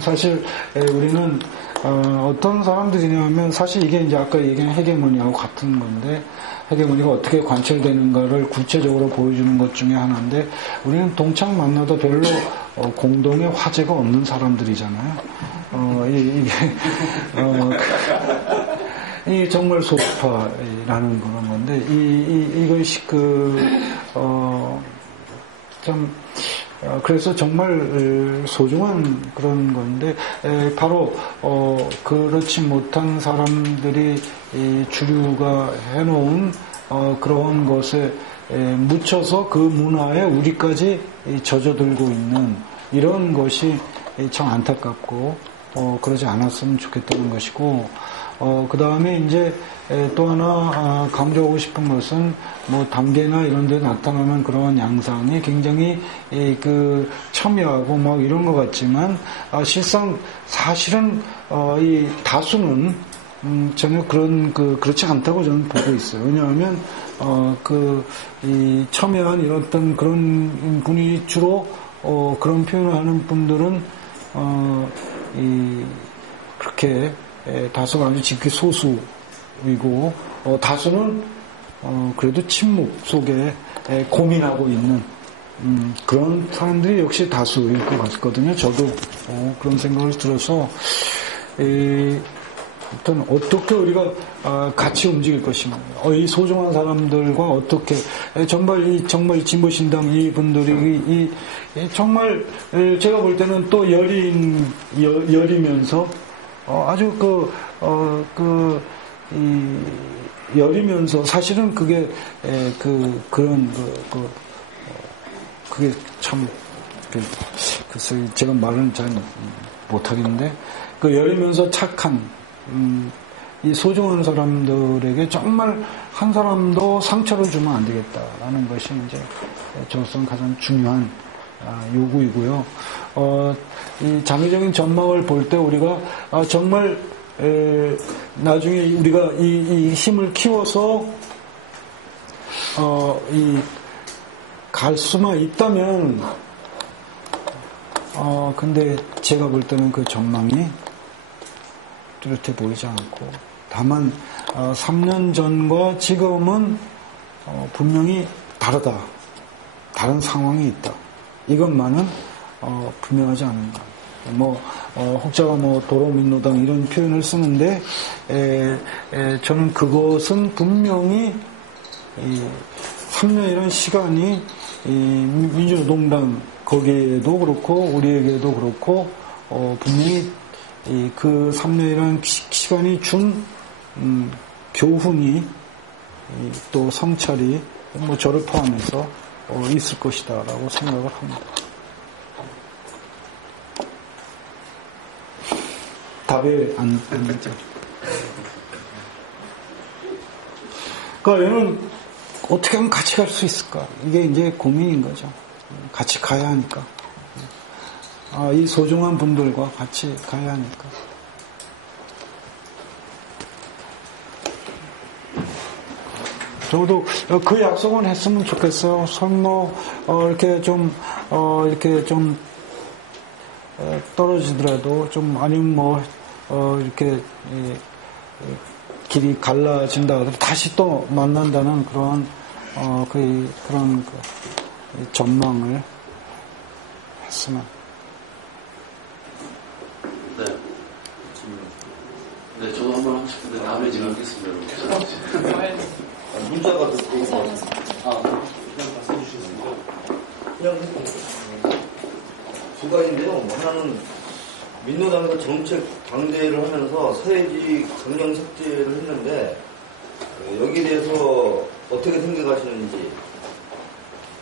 사실 우리는 어떤 사람들이냐면 사실 이게 이제 아까 얘기한 헤게모니하고 같은 건데, 헤게모니가 어떻게 관철되는가를 구체적으로 보여주는 것 중에 하나인데, 우리는 동창 만나도 별로 공동의 화제가 없는 사람들이잖아요. 이게 정말 소수파라는 그런 건데, 이것이 그래서 정말 소중한 그런 건데, 바로 그렇지 못한 사람들이 주류가 해놓은 그런 것에 묻혀서 그 문화에 우리까지 젖어들고 있는 이런 것이 참 안타깝고 그러지 않았으면 좋겠다는 것이고, 그 다음에 이제 또 하나 강조하고 싶은 것은 단계나 이런 데 나타나는 그런 양상이 굉장히 첨예하고 이런 것 같지만 사실은 이 다수는 전혀 그렇지 않다고 저는 보고 있어요. 왜냐하면 이 첨예한 이런 어떤 그런 분이 주로 그런 표현을 하는 분들은 그렇게 다수가 아주 지극히 소수이고, 다수는 그래도 침묵 속에 고민하고 있는 그런 사람들이 역시 다수일 것 같거든요. 저도 그런 생각을 들어서 일단 어떻게 우리가 같이 움직일 것인가, 이 소중한 사람들과 어떻게 정말 진보신당 이분들이 정말 제가 볼 때는 또 여리면서 아주 여리면서 사실은 그게 그게 참 글쎄 제가 말은 잘 못하겠는데, 여리면서 착한 이 소중한 사람들에게 정말 한 사람도 상처를 주면 안 되겠다라는 것이 이제 저로서는 가장 중요한 요구이고요. 이 장기적인 전망을 볼 때 우리가 정말 나중에 우리가 이 힘을 키워서 갈 수만 있다면, 근데 제가 볼 때는 그 전망이 뚜렷해 보이지 않고, 다만 3년 전과 지금은 분명히 다른 상황이 있다. 이것만은 분명하지 않은가. 혹자가 도로민노당 이런 표현을 쓰는데, 저는 그것은 분명히 3년이라는 시간이 민주노동당 거기에도 그렇고 우리에게도 그렇고 분명히 그 3년이라는 시간이 준 교훈이 또 성찰이 저를 포함해서 있을 것이다라고 생각을 합니다. 답이 안 되죠. 그러니까 얘는 어떻게 하면 같이 갈 수 있을까? 이게 이제 고민인 거죠. 같이 가야 하니까. 이 소중한 분들과 같이 가야 하니까. 저도 그 약속은 했으면 좋겠어요. 손모 이렇게 좀 떨어지더라도 좀 아니면 이렇게 길이 갈라진다 하더라도 다시 또 만난다는 그런 그런 전망을 했으면. 네, 저도 한번 하고 싶은데 다음에 제가 하겠습니다. 문자가 듣고 그냥 말씀해 주시겠습니다. 그냥 두 가지인데요. 하나는 민노당에서 정책 당대회를 하면서 사회주의 강령 삭제를 했는데 여기에 대해서 어떻게 생각하시는지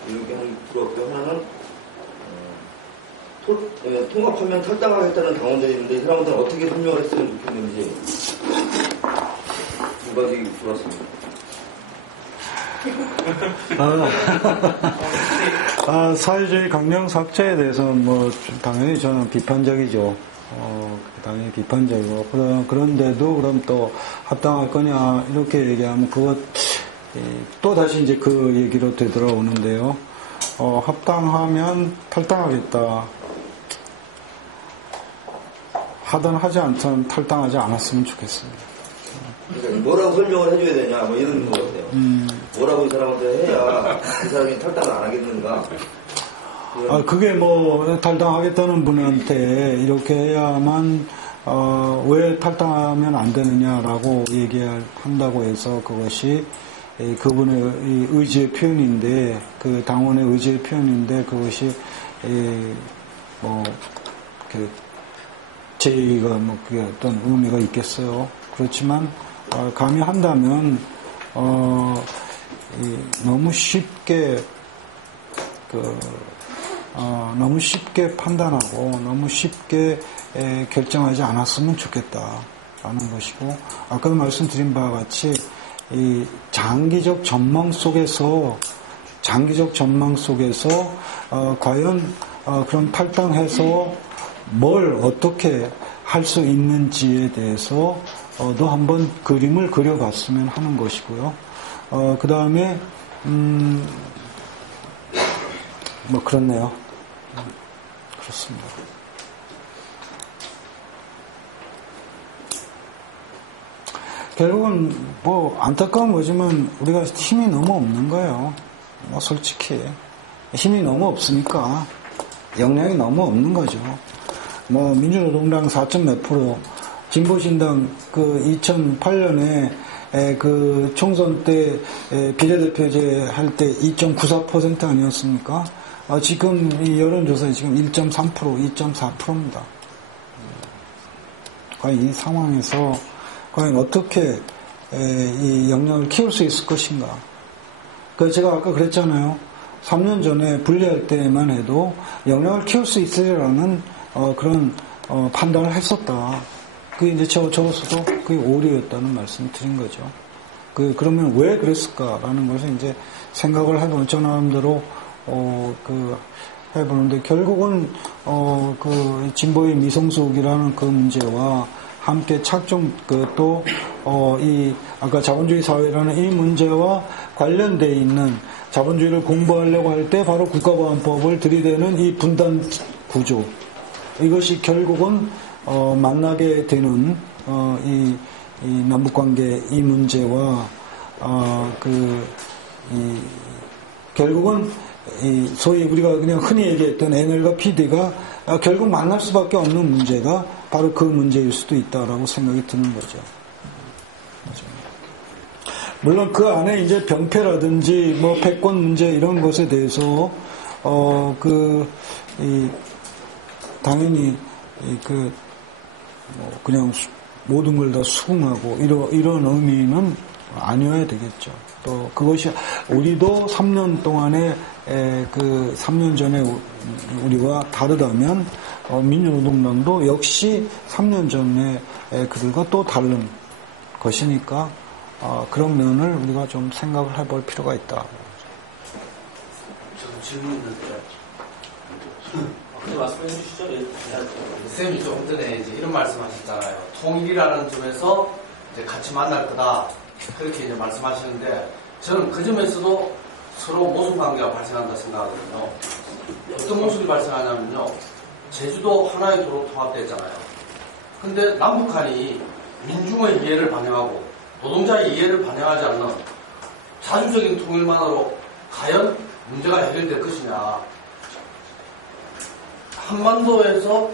이렇게 한 들었고요. 하나는 통합하면 탈당하겠다는 당원들이 있는데 이 사람들은 어떻게 설명을 했으면 좋겠는지 두 가지 들었습니다. 사회주의 강령 삭제에 대해서는 당연히 저는 비판적이죠. 당연히 비판적이고, 그런데도 그럼 또 합당할 거냐, 이렇게 얘기하면 그것, 또 다시 이제 그 얘기로 되돌아오는데요. 합당하면 탈당하겠다. 하든 하지 않든 탈당하지 않았으면 좋겠습니다. 그러니까 뭐라고 설명을 해줘야 되냐, 이런 거 같아요. 뭐라고 이 사람한테 해야 이 사람이 탈당을 안 하겠는가. 그게 탈당하겠다는 분한테 이렇게 해야만, 왜 탈당하면 안 되느냐라고 한다고 해서 그것이 그분의 의지의 표현인데, 그 당원의 의지의 표현인데, 그것이, 제의가 그게 어떤 의미가 있겠어요. 그렇지만, 감히 한다면, 너무 쉽게, 너무 쉽게 판단하고, 너무 쉽게 결정하지 않았으면 좋겠다라는 것이고, 아까도 말씀드린 바와 같이, 이 장기적 전망 속에서, 과연, 그런 탈당해서 뭘 어떻게 할 수 있는지에 대해서, 도 한번 그림을 그려봤으면 하는 것이고요. 그 다음에, 그렇네요. 그렇습니다. 결국은 안타까운 거지만 우리가 힘이 너무 없는 거예요. 솔직히 힘이 너무 없으니까 역량이 너무 없는 거죠. 민주노동당 4몇 %, 진보신당 2008년에 그 총선 때 비례대표제 할 때 2.94% 아니었습니까? 지금 이 여론조사에 지금 1.3%, 2.4%입니다. 과연 이 상황에서 과연 어떻게 이 역량을 키울 수 있을 것인가? 제가 아까 그랬잖아요. 3년 전에 분리할 때만 해도 역량을 키울 수 있으리라는 그런 판단을 했었다. 그게 이제 적었어도 그게 오류였다는 말씀을 드린 거죠. 그러면 왜 그랬을까라는 것을 이제 생각을 해보는, 저 나름대로, 해보는데, 결국은, 진보의 미성숙이라는 그 문제와 함께 아까 자본주의 사회라는 이 문제와 관련되어 있는 자본주의를 공부하려고 할 때 바로 국가보안법을 들이대는 이 분단 구조. 이것이 결국은, 만나게 되는, 이 남북관계 이 문제와, 결국은, 소위 우리가 그냥 흔히 얘기했던 NL과 PD가 결국 만날 수밖에 없는 문제가 바로 그 문제일 수도 있다라고 생각이 드는 거죠. 물론 그 안에 이제 병폐라든지 패권 문제 이런 것에 대해서, 당연히, 그냥 모든 걸 다 수긍하고 이런 의미는 아니어야 되겠죠. 또 그것이 우리도 3년 동안에 3년 전에 우리와 다르다면 민주노동당도 역시 3년 전에 그들과 또 다른 것이니까 그런 면을 우리가 좀 생각을 해볼 필요가 있다. 저도 질문 있는데 말씀해 주시죠. 쌤이 조금 전에 이제 이런 말씀하셨잖아요. 통일이라는 점에서 이제 같이 만날 거다. 그렇게 이제 말씀하시는데 저는 그 점에서도 서로 모순 관계가 발생한다 생각하거든요. 어떤 모순이 발생하냐면요. 제주도 하나의 도로 통합됐잖아요. 근데 남북한이 민중의 이해를 반영하고 노동자의 이해를 반영하지 않는 자주적인 통일만으로 과연 문제가 해결될 것이냐. 한반도에서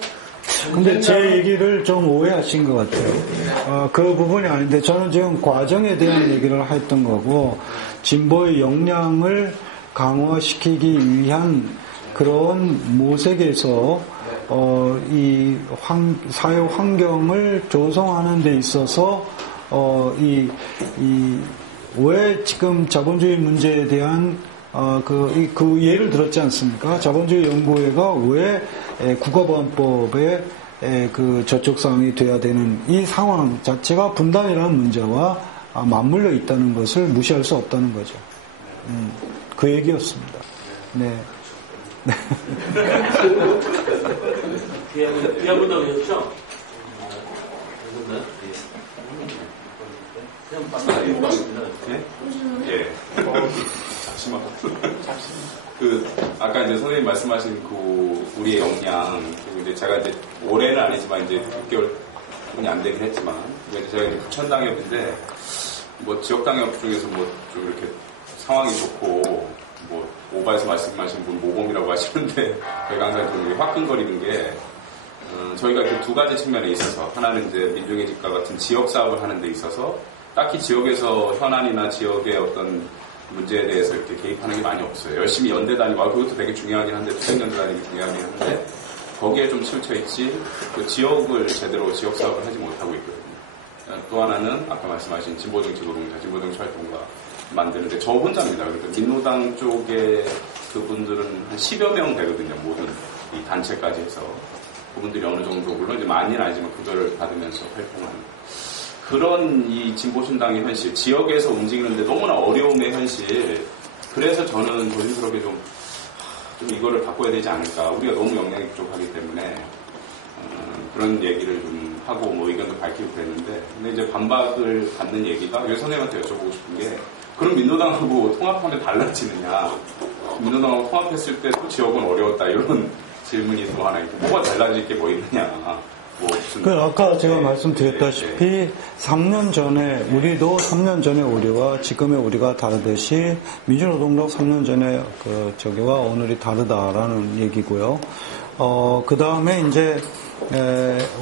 근데 제 얘기를 좀 오해하신 것 같아요. 그 부분이 아닌데 저는 지금 과정에 대한 얘기를 했던 거고 진보의 역량을 강화시키기 위한 그런 모색에서 이 사회 환경을 조성하는 데 있어서 왜 지금 자본주의 문제에 대한 그 예를 들었지 않습니까? 자본주의 연구회가 왜 국가보안법에 그 저촉사항이 돼야 되는 이 상황 자체가 분단이라는 문제와 맞물려 있다는 것을 무시할 수 없다는 거죠. 그 얘기였습니다. 네. 비하분담이었죠? 그냥 맞습니다. 예. 잠시만. 아까 이제 선생님 말씀하신 우리의 역량, 그리고 이제 제가 이제 올해는 아니지만 이제 6개월이 안 되긴 했지만, 제가 이제 부천당협인데, 지역당협 중에서 좀 이렇게 상황이 좋고, 오바에서 말씀하신 분 모범이라고 하시는데, 저희가 항상 좀 화끈거리는 게, 저희가 그 두 가지 측면에 있어서, 하나는 이제 민중의 집과 같은 지역 사업을 하는 데 있어서, 딱히 지역에서 현안이나 지역의 어떤 문제에 대해서 이렇게 개입하는 게 많이 없어요. 열심히 연대 다니고, 그것도 되게 중요하긴 한데, 투쟁연대 다니기 중요하긴 한데, 거기에 좀 치우쳐있지, 그 지역을 제대로 지역 사업을 하지 못하고 있거든요. 또 하나는, 아까 말씀하신 진보정치 노동자, 진보정치 활동가 만드는데, 저 혼자입니다. 그러니까 민노당 쪽에 그분들은 한 10여 명 되거든요. 모든 이 단체까지 해서. 그분들이 어느 정도, 물론 이제 많이는 아니지만 그거를 받으면서 활동하는. 그런 이 진보신당의 현실, 지역에서 움직이는데 너무나 어려움의 현실, 그래서 저는 조심스럽게 좀 이거를 바꿔야 되지 않을까. 우리가 너무 역량이 부족하기 때문에, 그런 얘기를 좀 하고 의견도 밝히고 그랬는데, 근데 이제 반박을 받는 얘기가, 여기 선생님한테 여쭤보고 싶은 게, 그럼 민노당하고 통합하면 달라지느냐? 민노당하고 통합했을 때 또 지역은 어려웠다. 이런 질문이 또 하나 있고, 뭐가 달라질 게 뭐 있느냐? 아까 제가 말씀드렸다시피 3년 전에 우리도 3년 전에 우리와 지금의 우리가 다르듯이 민주노동도 3년 전에 저기와 오늘이 다르다라는 얘기고요. 그 다음에 이제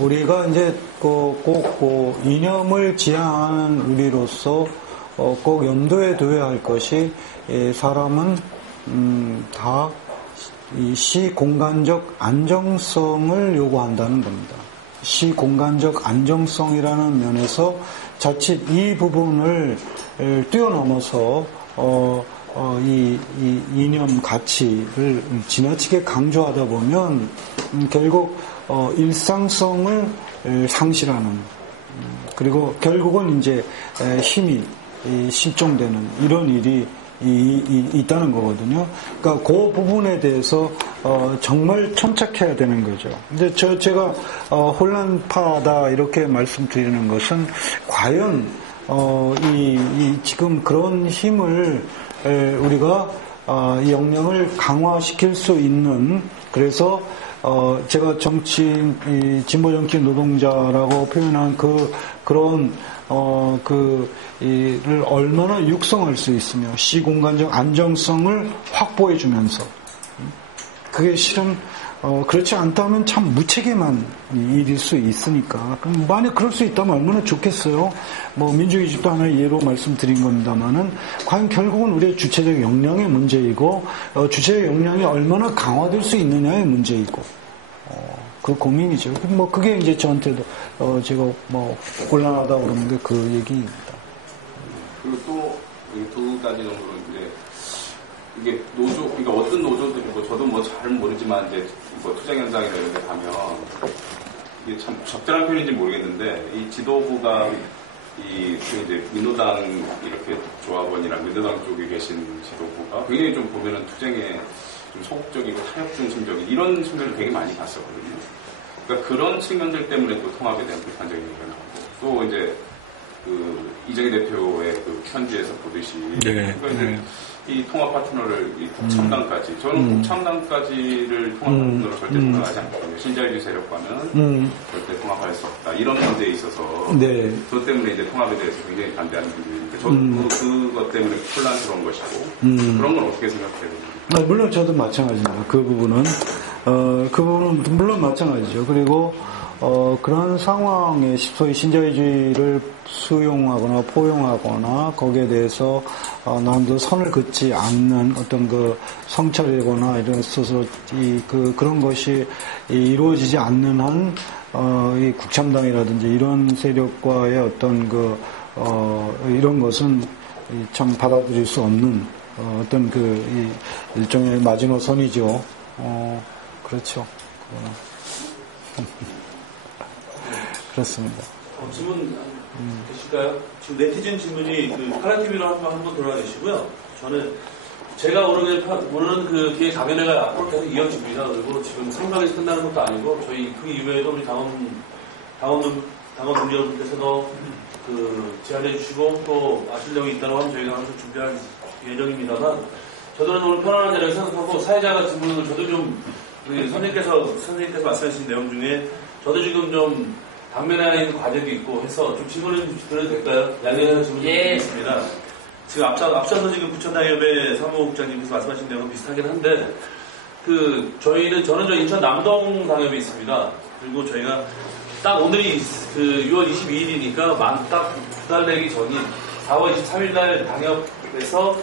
우리가 이제 꼭 이념을 지향하는 우리로서 꼭 염두에 둬야 할 것이 사람은 다 이 시공간적 안정성을 요구한다는 겁니다. 시공간적 안정성이라는 면에서 자칫 이 부분을 뛰어넘어서 이 이념 가치를 지나치게 강조하다 보면 결국 일상성을 상실하는, 그리고 결국은 이제 힘이 실종되는 이런 일이 있다는 거거든요. 그러니까 그 부분에 대해서 정말 천착해야 되는 거죠. 근데 제가 혼란파다 이렇게 말씀드리는 것은 과연 지금 그런 힘을 우리가 이 역량을 강화시킬 수 있는, 그래서 제가 진보 정치 노동자라고 표현한 그런 이를 얼마나 육성할 수 있으며 시공간적 안정성을 확보해 주면서, 그게 실은 그렇지 않다면 참 무책임한 일일 수 있으니까. 그럼 만약 그럴 수 있다면 얼마나 좋겠어요. 민주주의 집도 하나의 예로 말씀드린 겁니다만은, 과연 결국은 우리의 주체적 역량의 문제이고, 주체적 역량이 얼마나 강화될 수 있느냐의 문제이고, 그 고민이죠. 그게 이제 저한테도 제가 곤란하다고 그러는데 그 얘기입니다. 그리고 또 두 가지 정도로 이게 노조, 그러니까 어떤 노조들이 저도 잘 모르지만 이제 투쟁 현장이나 이런 데 가면 이게 참 적절한 표현인지 모르겠는데, 이 지도부가 이제 민노당 이렇게 조합원이랑 민노당 쪽에 계신 지도부가 굉장히 좀 보면은 투쟁에 좀 소극적이고 타협 중심적인 이런 측면을 되게 많이 봤었거든요. 그러니까 그런 측면들 때문에 또 통합에 대한 비판적인 얘기가 나오고, 또 이제 그 이정희 대표의 그 편지에서 보듯이 네. 그러니까 이제 이 통합 파트너를 이 국참당까지 저는 국참당까지를 통합 파트너로 절대 생각하지 않거든요. 신자유주의 세력과는 절대 통합할 수 없다. 이런 문제에 있어서 네. 저 때문에 이제 통합에 대해서 굉장히 반대하는 분들이 있는데 저도 그것 때문에 혼란스러운 것이고 그런 건 어떻게 생각해요? 물론 저도 마찬가지입니다. 그 부분은 물론 마찬가지죠. 그리고 그런 상황에 소위 신자유주의를 수용하거나 포용하거나 거기에 대해서 남도 선을 긋지 않는 어떤 그 성찰이거나 이런 스스로 그런 것이 이루어지지 않는 한 이 국참당이라든지 이런 세력과의 어떤 이런 것은 참 받아들일 수 없는 어떤 일종의 마지노선이죠. 그렇죠. 그렇습니다. 질문 계실까요? 지금 네티즌 질문이 카라TV로 한번 돌아가 계시고요. 저는 제가 오르는 그 뒤에 강연회가 앞으로 계속 이어집니다. 그리고 지금 상반에서 끝나는 것도 아니고 저희 그 이후에도 우리 당원 동료분께서도 제안해 주시고 또 아실 내용이 있다고 하면 저희가 항상 준비할 예정입니다만 저들은 오늘 편안한 자리를 생각하고 사회자가 질문을 저도 좀 선생님께서 말씀하신 내용 중에 저도 지금 좀 당면에 있는 과제도 있고 해서 좀 질문을 드려도 될까요? 양해하는 질문 좀 드리겠습니다. 지금 앞서서 지금 부천당협의 사무국장님께서 말씀하신 내용은 비슷하긴 한데 저는 저 인천 남동 당협에 있습니다. 그리고 저희가 딱 오늘이 6월 22일이니까 딱 2달 되기 전인 4월 23일 날 당협에서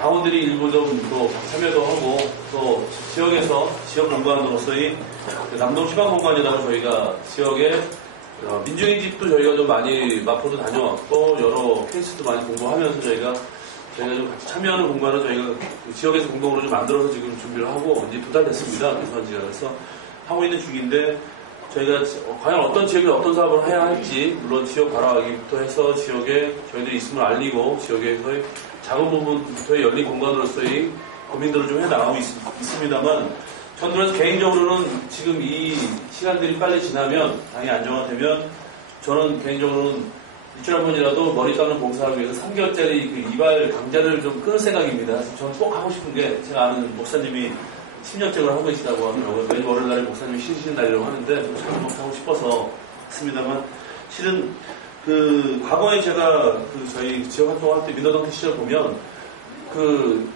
당원들이 일부 좀 또 참여도 하고 또 지역에서 지역 공간으로서의 남동 시방공간이라고 저희가 지역에 민중의 집도 저희가 좀 많이 마포도 다녀왔고 여러 케이스도 많이 공부하면서 저희가 좀 같이 참여하는 공간을 저희가 지역에서 공동으로 좀 만들어서 지금 준비를 하고 이제 2달 됐습니다. 그래서 하고 있는 중인데 저희가 과연 어떤 지역에 어떤 사업을 해야 할지 물론 지역 바라기부터 해서 지역에 저희들이 있음을 알리고 지역에서의 작은 부분부터의 열린 공간으로서의 고민들을 좀 해나가고 있습니다만 전 그래서 개인적으로는 지금 이 시간들이 빨리 지나면 당이 안정화되면 저는 개인적으로는 일주일에 한 번이라도 머리 깎는 봉사를 위해서 3개월짜리 이발 강좌를 좀 끊을 생각입니다. 저는 꼭 하고 싶은 게 제가 아는 목사님이 10년째를 하고 계시다고 하더라고요. 매일 월요일날에 목사님이 쉬시는 날이라고 하는데 저는 꼭 하고 싶어서 했습니다만 실은 과거에 제가 저희 지역 활동할 때 민노당 시절 보면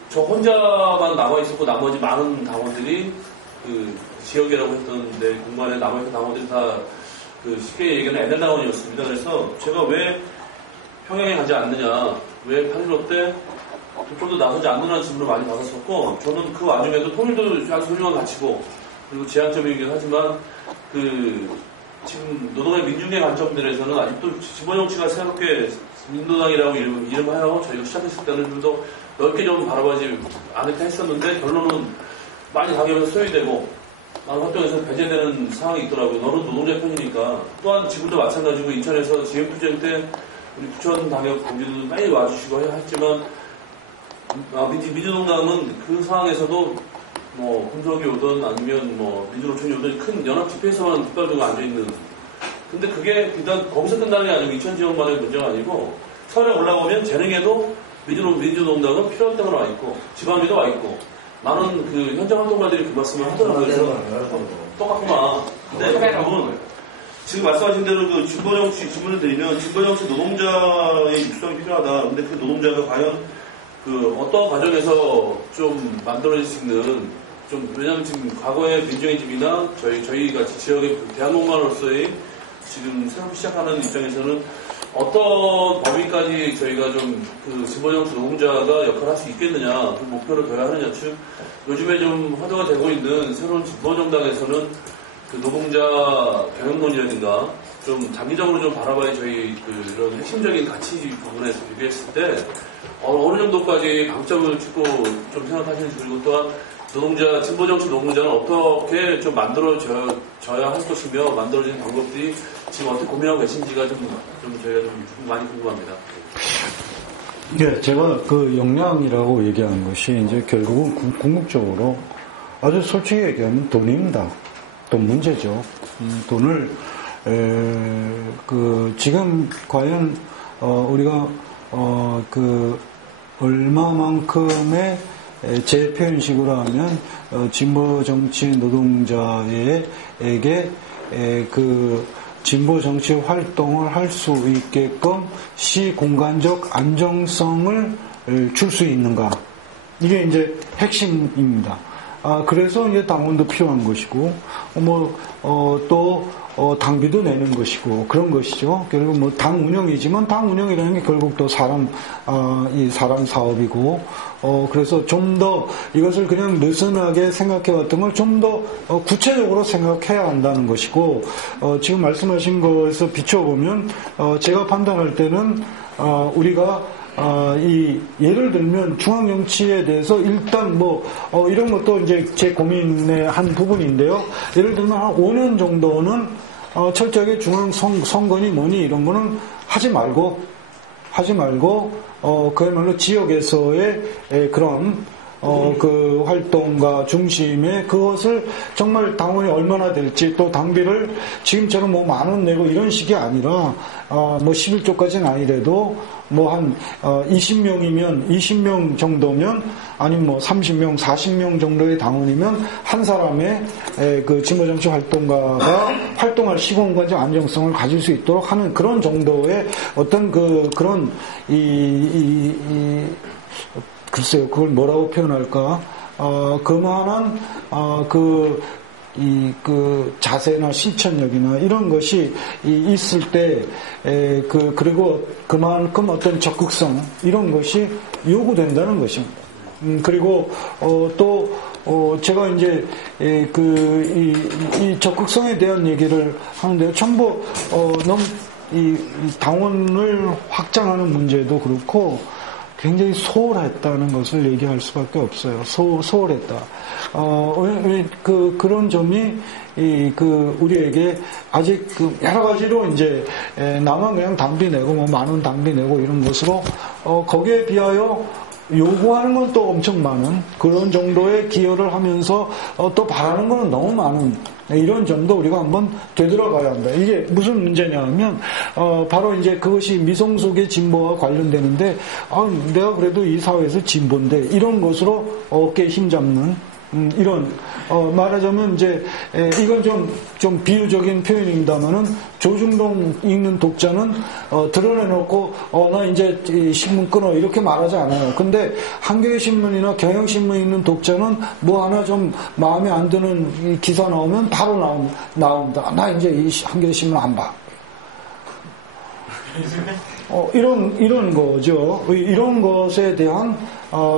저 혼자만 남아 있었고 나머지 많은 당원들이 지역이라고 했던 데 공간에 남아있던 당원들이 다 쉽게 얘기하는 애들 당원이었습니다. 그래서 제가 왜 평양에 가지 않느냐, 왜 8.15 때 좀 더 나서지 않느냐는 질문을 많이 받았었고 저는 그 와중에도 통일도 아주 훌륭한 가치고 그리고 지향점이긴 하지만 지금 노동의 민중의 관점들에서는 아직도 지번 정치가 새롭게 민노당이라고 이름하여 저희가 시작했을 때는 좀 더 넓게 좀 바라보지 않을까 했었는데 결론은 많이 당협에서 소외되고 나는 활동에서 배제되는 상황이 있더라고요. 너는 노동자 편이니까. 또한 지금도 마찬가지고 인천에서 GM투쟁 때 우리 부천 당협 동지들도 많이 와주시고 했지만 민주노동당은 그 상황에서도 금속이 오든 아니면 민주노총이 오든 큰 연합 집회에서만 깃발들고 앉아있는. 근데 그게 일단 거기서 끝나는 게 아니고 인천 지역만의 문제가 아니고 서울에 올라오면 재능에도 민주노동당은 필요할 때가 와 있고 지방에도 와 있고 많은 현장 활동가들이 그 말씀을 하더라고요. 그래서 똑같구나. 근데 여러분 지금 말씀하신 대로 진보정치 질문을 드리면 진보정치 노동자의 육성이 필요하다. 근데 그 노동자가 과연 어떤 과정에서 좀 만들어질 수 있는 왜냐면 지금 과거의 민중의 집이나 저희 같이 지역의 대한공간으로서의 지금 새롭게 시작하는 입장에서는 어떤 범위까지 저희가 진보정치 노동자가 역할을 할 수 있겠느냐, 그 목표를 둬야 하느냐, 즉, 요즘에 좀 화두가 되고 있는 새로운 진보정당에서는 노동자 경영론이라든가 좀 장기적으로 좀 바라봐야 저희 이런 핵심적인 가치 부분에서 비교했을 때 어느 정도까지 방점을 찍고 좀 생각하시는지 그리고 또한 진보정치 노동자는 어떻게 좀 만들어져야 할 것이며 만들어지는 방법들이 지금 어떻게 고민하고 계신지가 저희가 좀 많이 궁금합니다. 네, 제가 역량이라고 얘기하는 것이 이제 결국은 궁극적으로 아주 솔직히 얘기하면 돈입니다. 돈 문제죠. 돈을 지금 과연 우리가 얼마만큼의 제 표현식으로 하면 진보 정치 노동자에게 진보 정치 활동을 할 수 있게끔 시공간적 안정성을 줄 수 있는가? 이게 이제 핵심입니다. 그래서 이제 당원도 필요한 것이고, 또 당비도 내는 것이고 그런 것이죠. 결국 뭐 당 운영이지만 당 운영이라는 게 결국 또 사람 사업이고, 그래서 좀 더 이것을 그냥 느슨하게 생각해왔던 걸 좀 더 구체적으로 생각해야 한다는 것이고, 지금 말씀하신 것에서 비춰보면 제가 판단할 때는 우리가 예를 들면 중앙정치에 대해서 일단 이런 것도 이제 제 고민의 한 부분인데요. 예를 들면 한 5년 정도는 철저하게 중앙 선거니 뭐니 이런 거는 하지 말고 그야말로 지역에서의 그런 그 활동과 중심에 그것을 정말 당원이 얼마나 될지, 또 당비를 지금처럼 10,000원 내고 이런 식이 아니라 11조까지는 아니래도 한 20명이면 20명 정도면, 아니면 30명, 40명 정도의 당원이면 한 사람의 그 진보정치 활동가가 활동할 시공간적 안정성을 가질 수 있도록 하는 그런 정도의 어떤 그런 글쎄요, 그걸 뭐라고 표현할까? 그만한, 자세나 실천력이나 이런 것이 있을 때, 그리고 그만큼 어떤 적극성, 이런 것이 요구된다는 것입니다. 그리고, 제가 이제, 이 적극성에 대한 얘기를 하는데요. 전부, 너무, 이 당원을 확장하는 문제도 그렇고, 굉장히 소홀했다는 것을 얘기할 수밖에 없어요. 소홀했다. 그런 점이, 우리에게 아직 여러 가지로 이제, 나만 그냥 당비 내고, 10,000원 당비 내고 이런 것으로, 거기에 비하여 요구하는 건 또 엄청 많은 그런 정도의 기여를 하면서, 또 바라는 거는 너무 많은, 이런 점도 우리가 한번 되돌아가야 한다. 이게 무슨 문제냐 하면, 바로 이제 그것이 미성숙의 진보와 관련되는데, 내가 그래도 이 사회에서 진보인데, 이런 것으로 어깨에 힘잡는, 이런, 말하자면 이제, 이건 좀 비유적인 표현입니다만은, 조중동 읽는 독자는, 드러내놓고, 나 이제 신문 끊어, 이렇게 말하지 않아요. 근데, 한겨레신문이나 경향신문 읽는 독자는 하나 좀 마음에 안 드는 기사 나오면 바로 나온다. 나 이제 이 한겨레신문 안 봐. 이런 거죠. 이런 것에 대한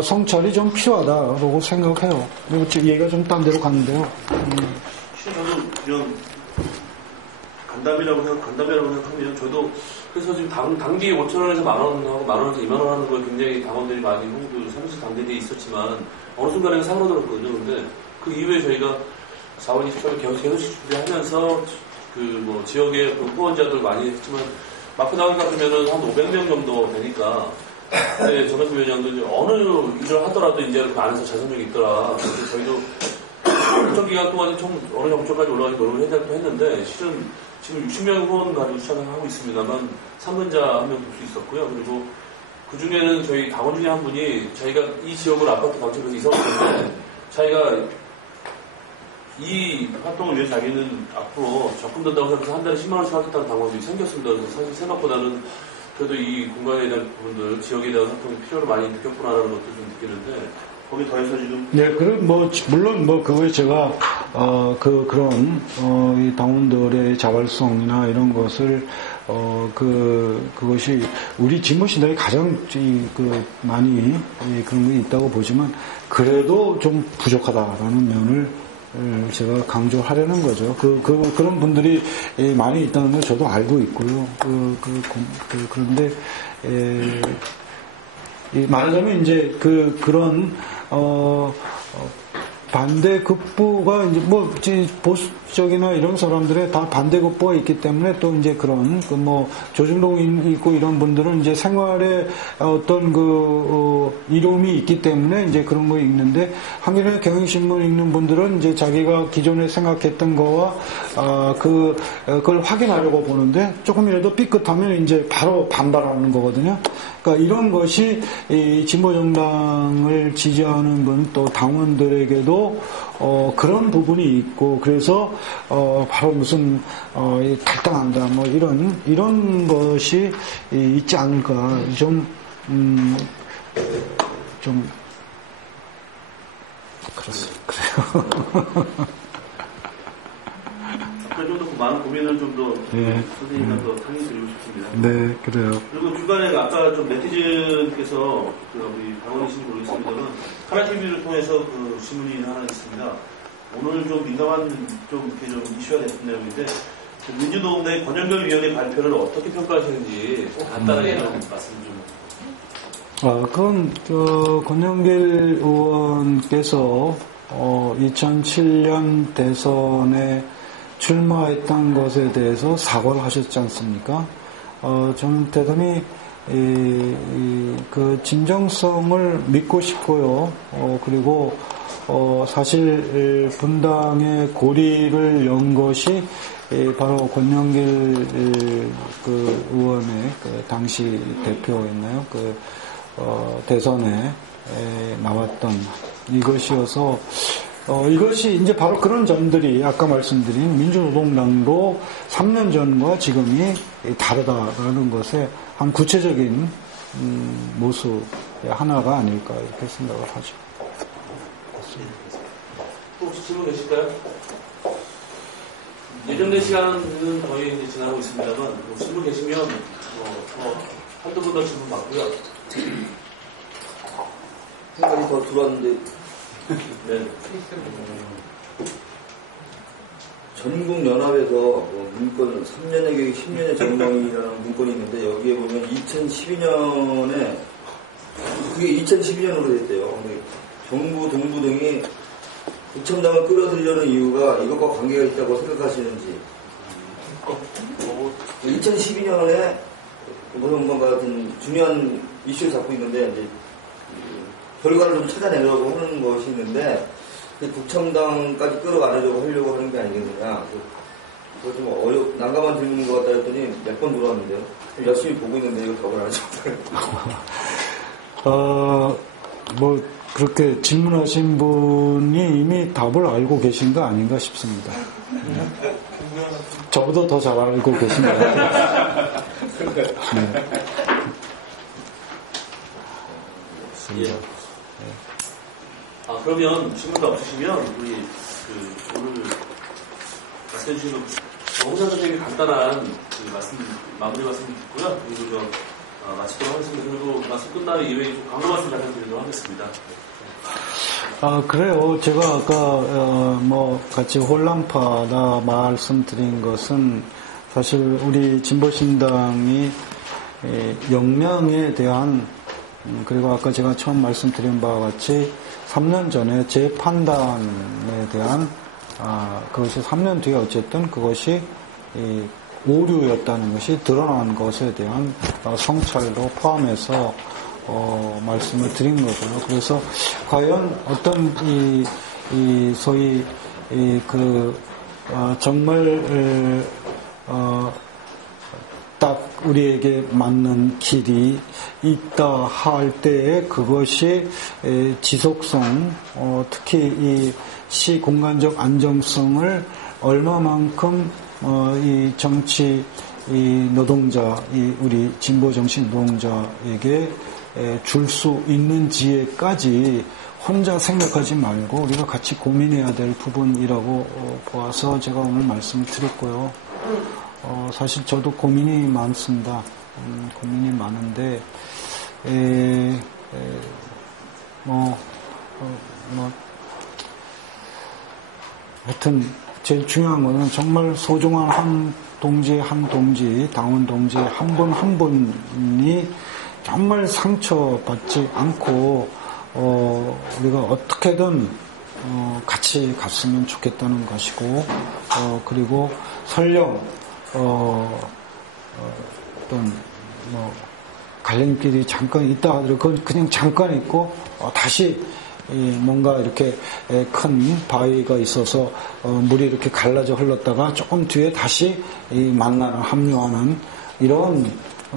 성찰이 좀 필요하다고 생각해요. 그리고 얘기가 좀 딴 데로 갔는데요. 저는 이런 간담이라고 생각하면 저도 그래서 지금 당비 5,000원에서 10,000원하고 10,000원에서 20,000원 하는 걸 굉장히 당원들이 많이 사무실 당대에 있었지만 어느 순간에는 사그라들었거든요. 근데 그 이후에 저희가 4월 24일 개소식 준비하면서 지역의 후원자들 많이 했지만 마크 나오니까 그러면은 한 500명 정도 되니까. 근데 정현수 위원장도 이제 어느 일을 하더라도 이제 그 안에서 자선력이 있더라. 그래서 저희도 일정 기간 동안에 좀 어느 정도까지 올라가기 노력을 해야 했는데, 실은 지금 60명 후원 가지고 추천을 하고 있습니다만, 상근자 한 명 볼 수 있었고요. 그리고 그 중에는 저희 당원 중에 한 분이 저희가 이 지역으로 아파트 당첨해서 이사 왔는데, 자기가 이 활동을 위해 자기는 앞으로 적금 든다고 생각해서 한 달에 10만원씩 하겠다는 당원들이 생겼습니다. 그래서 사실 생각보다는 그래도 이 공간에 대한 부분들, 지역에 대한 활동이 필요를 많이 느꼈구나라는 것도 좀 느끼는데, 거기 더해서 지금. 네, 물론 그거에 제가, 그런, 이 당원들의 자발성이나 이런 것을, 그것이 우리 진보신당이 가장, 많이, 그런 게 있다고 보지만, 그래도 좀 부족하다라는 면을, 제가 강조하려는 거죠. 그런 분들이 많이 있다는 걸 저도 알고 있고요. 그런데, 말하자면 이제 그런, 반대급부가 이제 뭐 보수적이나 이런 사람들의 다 반대급부가 있기 때문에 또 이제 그런 그 뭐 조중동 있고 이런 분들은 이제 생활에 어떤 이로움이 있기 때문에 이제 그런 거 읽는데 한겨레 경향신문 읽는 분들은 이제 자기가 기존에 생각했던 거와 그걸 확인하려고 보는데 조금이라도 삐끗하면 이제 바로 반발하는 거거든요. 그러니까 이런 것이 이 진보정당을 지지하는 분 또 당원들에게도 그런 부분이 있고 그래서 바로 무슨 탈당한다 뭐 이런 것이 있지 않을까 좀 그래요. 좀 더 많은 고민을 좀 더 선생님과 더 상의드리고 싶습니다. 네, 그래요. 그리고 중간에 아까 좀 네티즌께서 우리 방언이신지 모르겠습니다만 하나TV를 통해서 그 질문이 하나 있습니다. 오늘 좀 민감한 좀 이렇게 좀 이슈가 됐던 내용인데 민주노동 내 권영별 위원회 발표를 어떻게 평가하시는지 간단하게 좀 말씀 좀. 그건 권영길 의원께서 2007년 대선에 출마했던 것에 대해서 사과를 하셨지 않습니까? 저는 대단히 그 진정성을 믿고 싶고요. 그리고 사실 분당의 고리를 연 것이 바로 권영길 그 의원의 그 당시 대표였나요? 그 대선에 나왔던 이것이어서 이것이 이제 바로 그런 점들이 아까 말씀드린 민주노동당도 3년 전과 지금이 다르다라는 것의 한 구체적인 모습의 하나가 아닐까 이렇게 생각을 하죠. 혹시 질문 계실까요? 예정된 시간은 거의 이제 지나고 있습니다만 질문 계시면 한두 분 더 질문 받고요. 생각이 더 들어왔는데 네. 전국연합에서 문건 3년의 계획 10년의 전망이라는 문건이 있는데 여기에 보면 2012년에 그게 2012년으로 됐대요. 정부, 동부 등이 구청장을 끌어들이려는 이유가 이것과 관계가 있다고 생각하시는지 2012년에 노동과 같은 중요한 이슈를 잡고 있는데 이제 결과를 좀 찾아내려고 하는 것이 있는데 구청장까지 끌어가려고 하려고 하는 게 아니겠느냐. 그거 좀 난감한 질문인 것 같다 했더니 몇 번 들어왔는데요. 열심히 보고 있는데 이거 답을 안 하죠. 뭐 그렇게 질문하신 분이 이미 답을 알고 계신 거 아닌가 싶습니다. 저보다 더 잘 알고 계신 것 같아요. 네. 예. 그러면 질문도 없으시면 우리 오늘 말씀해주신 홍사 선생님의 간단한 마무리 말씀 듣고요. 그리고 마치도록 하겠습니다. 그리고 말씀 끝나면 이외에 광고 말씀 잠깐 드리도록 하겠습니다. 그래요. 제가 아까 같이 혼란파다 말씀드린 것은 사실 우리 진보신당이 역량에 대한 그리고 아까 제가 처음 말씀드린 바와 같이 3년 전에 제 판단에 대한 그것이 3년 뒤에 어쨌든 그것이 오류였다는 것이 드러난 것에 대한 성찰도 포함해서 말씀을 드린 거고요. 그래서 과연 어떤 소위 정말 딱 우리에게 맞는 길이 있다 할 때에 그것이 지속성, 특히 이 시공간적 안정성을 얼마만큼 이 정치 이 노동자, 우리 진보 정신 노동자에게 줄 수 있는지에까지 혼자 생각하지 말고 우리가 같이 고민해야 될 부분이라고 보아서 제가 오늘 말씀을 드렸고요. 사실 저도 고민이 많습니다. 고민이 많은데, 하여튼, 제일 중요한 거는 정말 소중한 한 동지, 당원 동지 한 분 한 분이 정말 상처받지 않고, 우리가 어떻게든, 같이 갔으면 좋겠다는 것이고, 그리고 설령 어떤 갈림길이 잠깐 있다 하더라도 그건 그냥 잠깐 있고 다시 뭔가 이렇게 큰 바위가 있어서 물이 이렇게 갈라져 흘렀다가 조금 뒤에 다시 만나는 합류하는 이런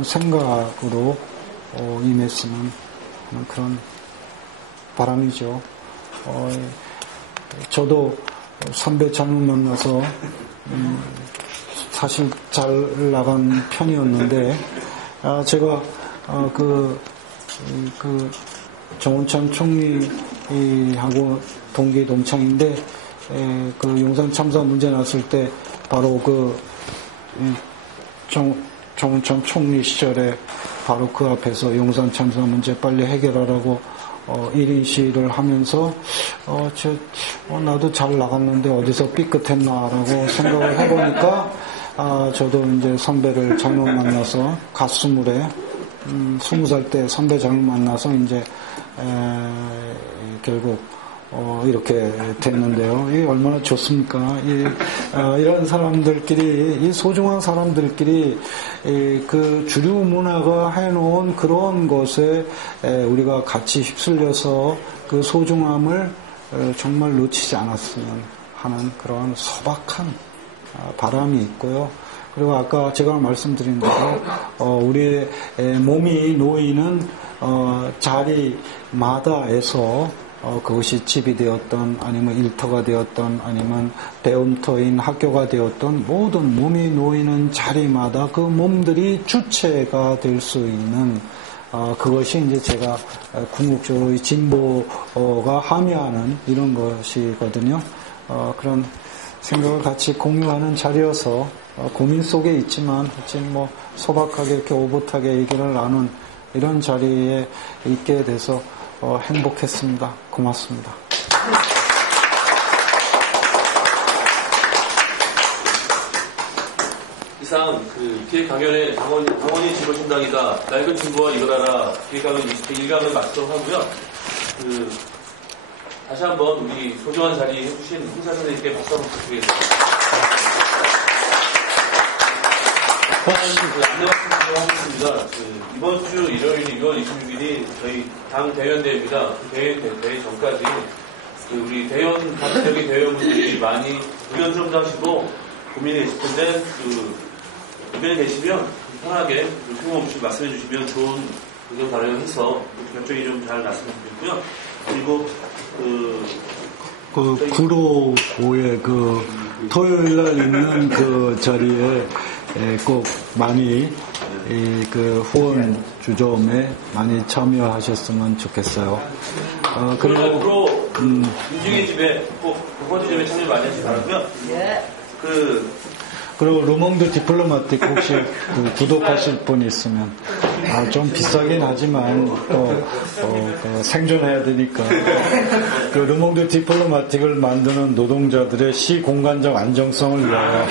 생각으로 임했으면 하는 그런 바람이죠. 저도 선배 잘못 만나서 사실 잘 나간 편이었는데 제가 그 정운찬 총리하고 동기 동창인데 그 용산 참사 문제 났을 때 바로 그 정운찬 총리 시절에 바로 그 앞에서 용산 참사 문제 빨리 해결하라고 1인 시위를 하면서 나도 잘 나갔는데 어디서 삐끗했나라고 생각을 해보니까 저도 이제 선배를 잘못 만나서 갓스물에 20살 때 선배 잘못 만나서 이제 결국 이렇게 됐는데요. 이게 얼마나 좋습니까? 이런 사람들끼리, 이 소중한 사람들끼리 그 주류 문화가 해놓은 그런 것에 우리가 같이 휩쓸려서 그 소중함을 정말 놓치지 않았으면 하는 그런 소박한 바람이 있고요. 그리고 아까 제가 말씀드린 대로 우리의 몸이 놓이는 자리마다에서 그것이 집이 되었던 아니면 일터가 되었던 아니면 배움터인 학교가 되었던 모든 몸이 놓이는 자리마다 그 몸들이 주체가 될 수 있는 그것이 이제 제가 궁극적으로 진보가 함의하는 이런 것이거든요. 그런 생각을 같이 공유하는 자리여서 고민 속에 있지만 하여튼 뭐 소박하게 이렇게 오붓하게 얘기를 나눈 이런 자리에 있게 돼서 행복했습니다. 고맙습니다. 이상 그 기획 강연의 당원이 진보신당이다. 낡은 진보와 이거라라 기획 강연 21강을 마치도록 하고요. 다시 한번 우리 소중한 자리 해주신 홍사 선생님께 박수 한번 부탁드리겠습니다. 안내 말씀 드리겠습니다. 이번 주 일요일 2월 26일이 저희 당 대의원대회입니다. 대회 전까지 우리 대의원, 각지적인 대의원분들이 많이 의견 좀 하시고 고민이 계실 텐데 의견이 되시면 편하게 흉 없이 말씀해 주시면 좋은 의견 발언해서 결정이 좀 잘 났으면 좋겠고요. 그리고 구로고의 토요일 날 있는 그 자리에 꼭 많이 후원 주점에 많이 참여하셨으면 좋겠어요. 그리고 윤중의 집에 꼭 후원 주점에 참여 많이 하시기 바라고요. 그리고 르몽드 디플로마틱 혹시 구독하실 분 있으면 좀 비싸긴 하지만 또 생존해야 되니까 그 르몽드 디플로마틱을 만드는 노동자들의 시공간적 안정성을 위하여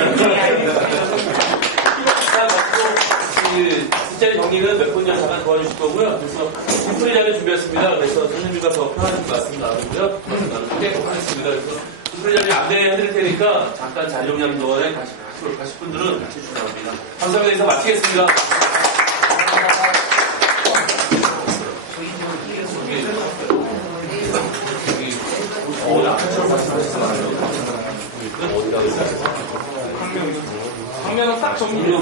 진짜 정리는 몇 분이나 잠깐 도와주실 거고요. 그래서 팀플 자료 준비했습니다. 그래서 선생님과 더 편하신 말씀 나누고요. 크게 하겠습니다. 그래서 팀플 자료 안내해드릴 테니까 잠깐 자료 정리하는 동안에 가실 분들은 같이 주시기 바랍니다. 감사합니다. 인사 마치겠습니다. 아까처럼 말씀하셨잖아요. 어디다 황면은 딱 정리해요.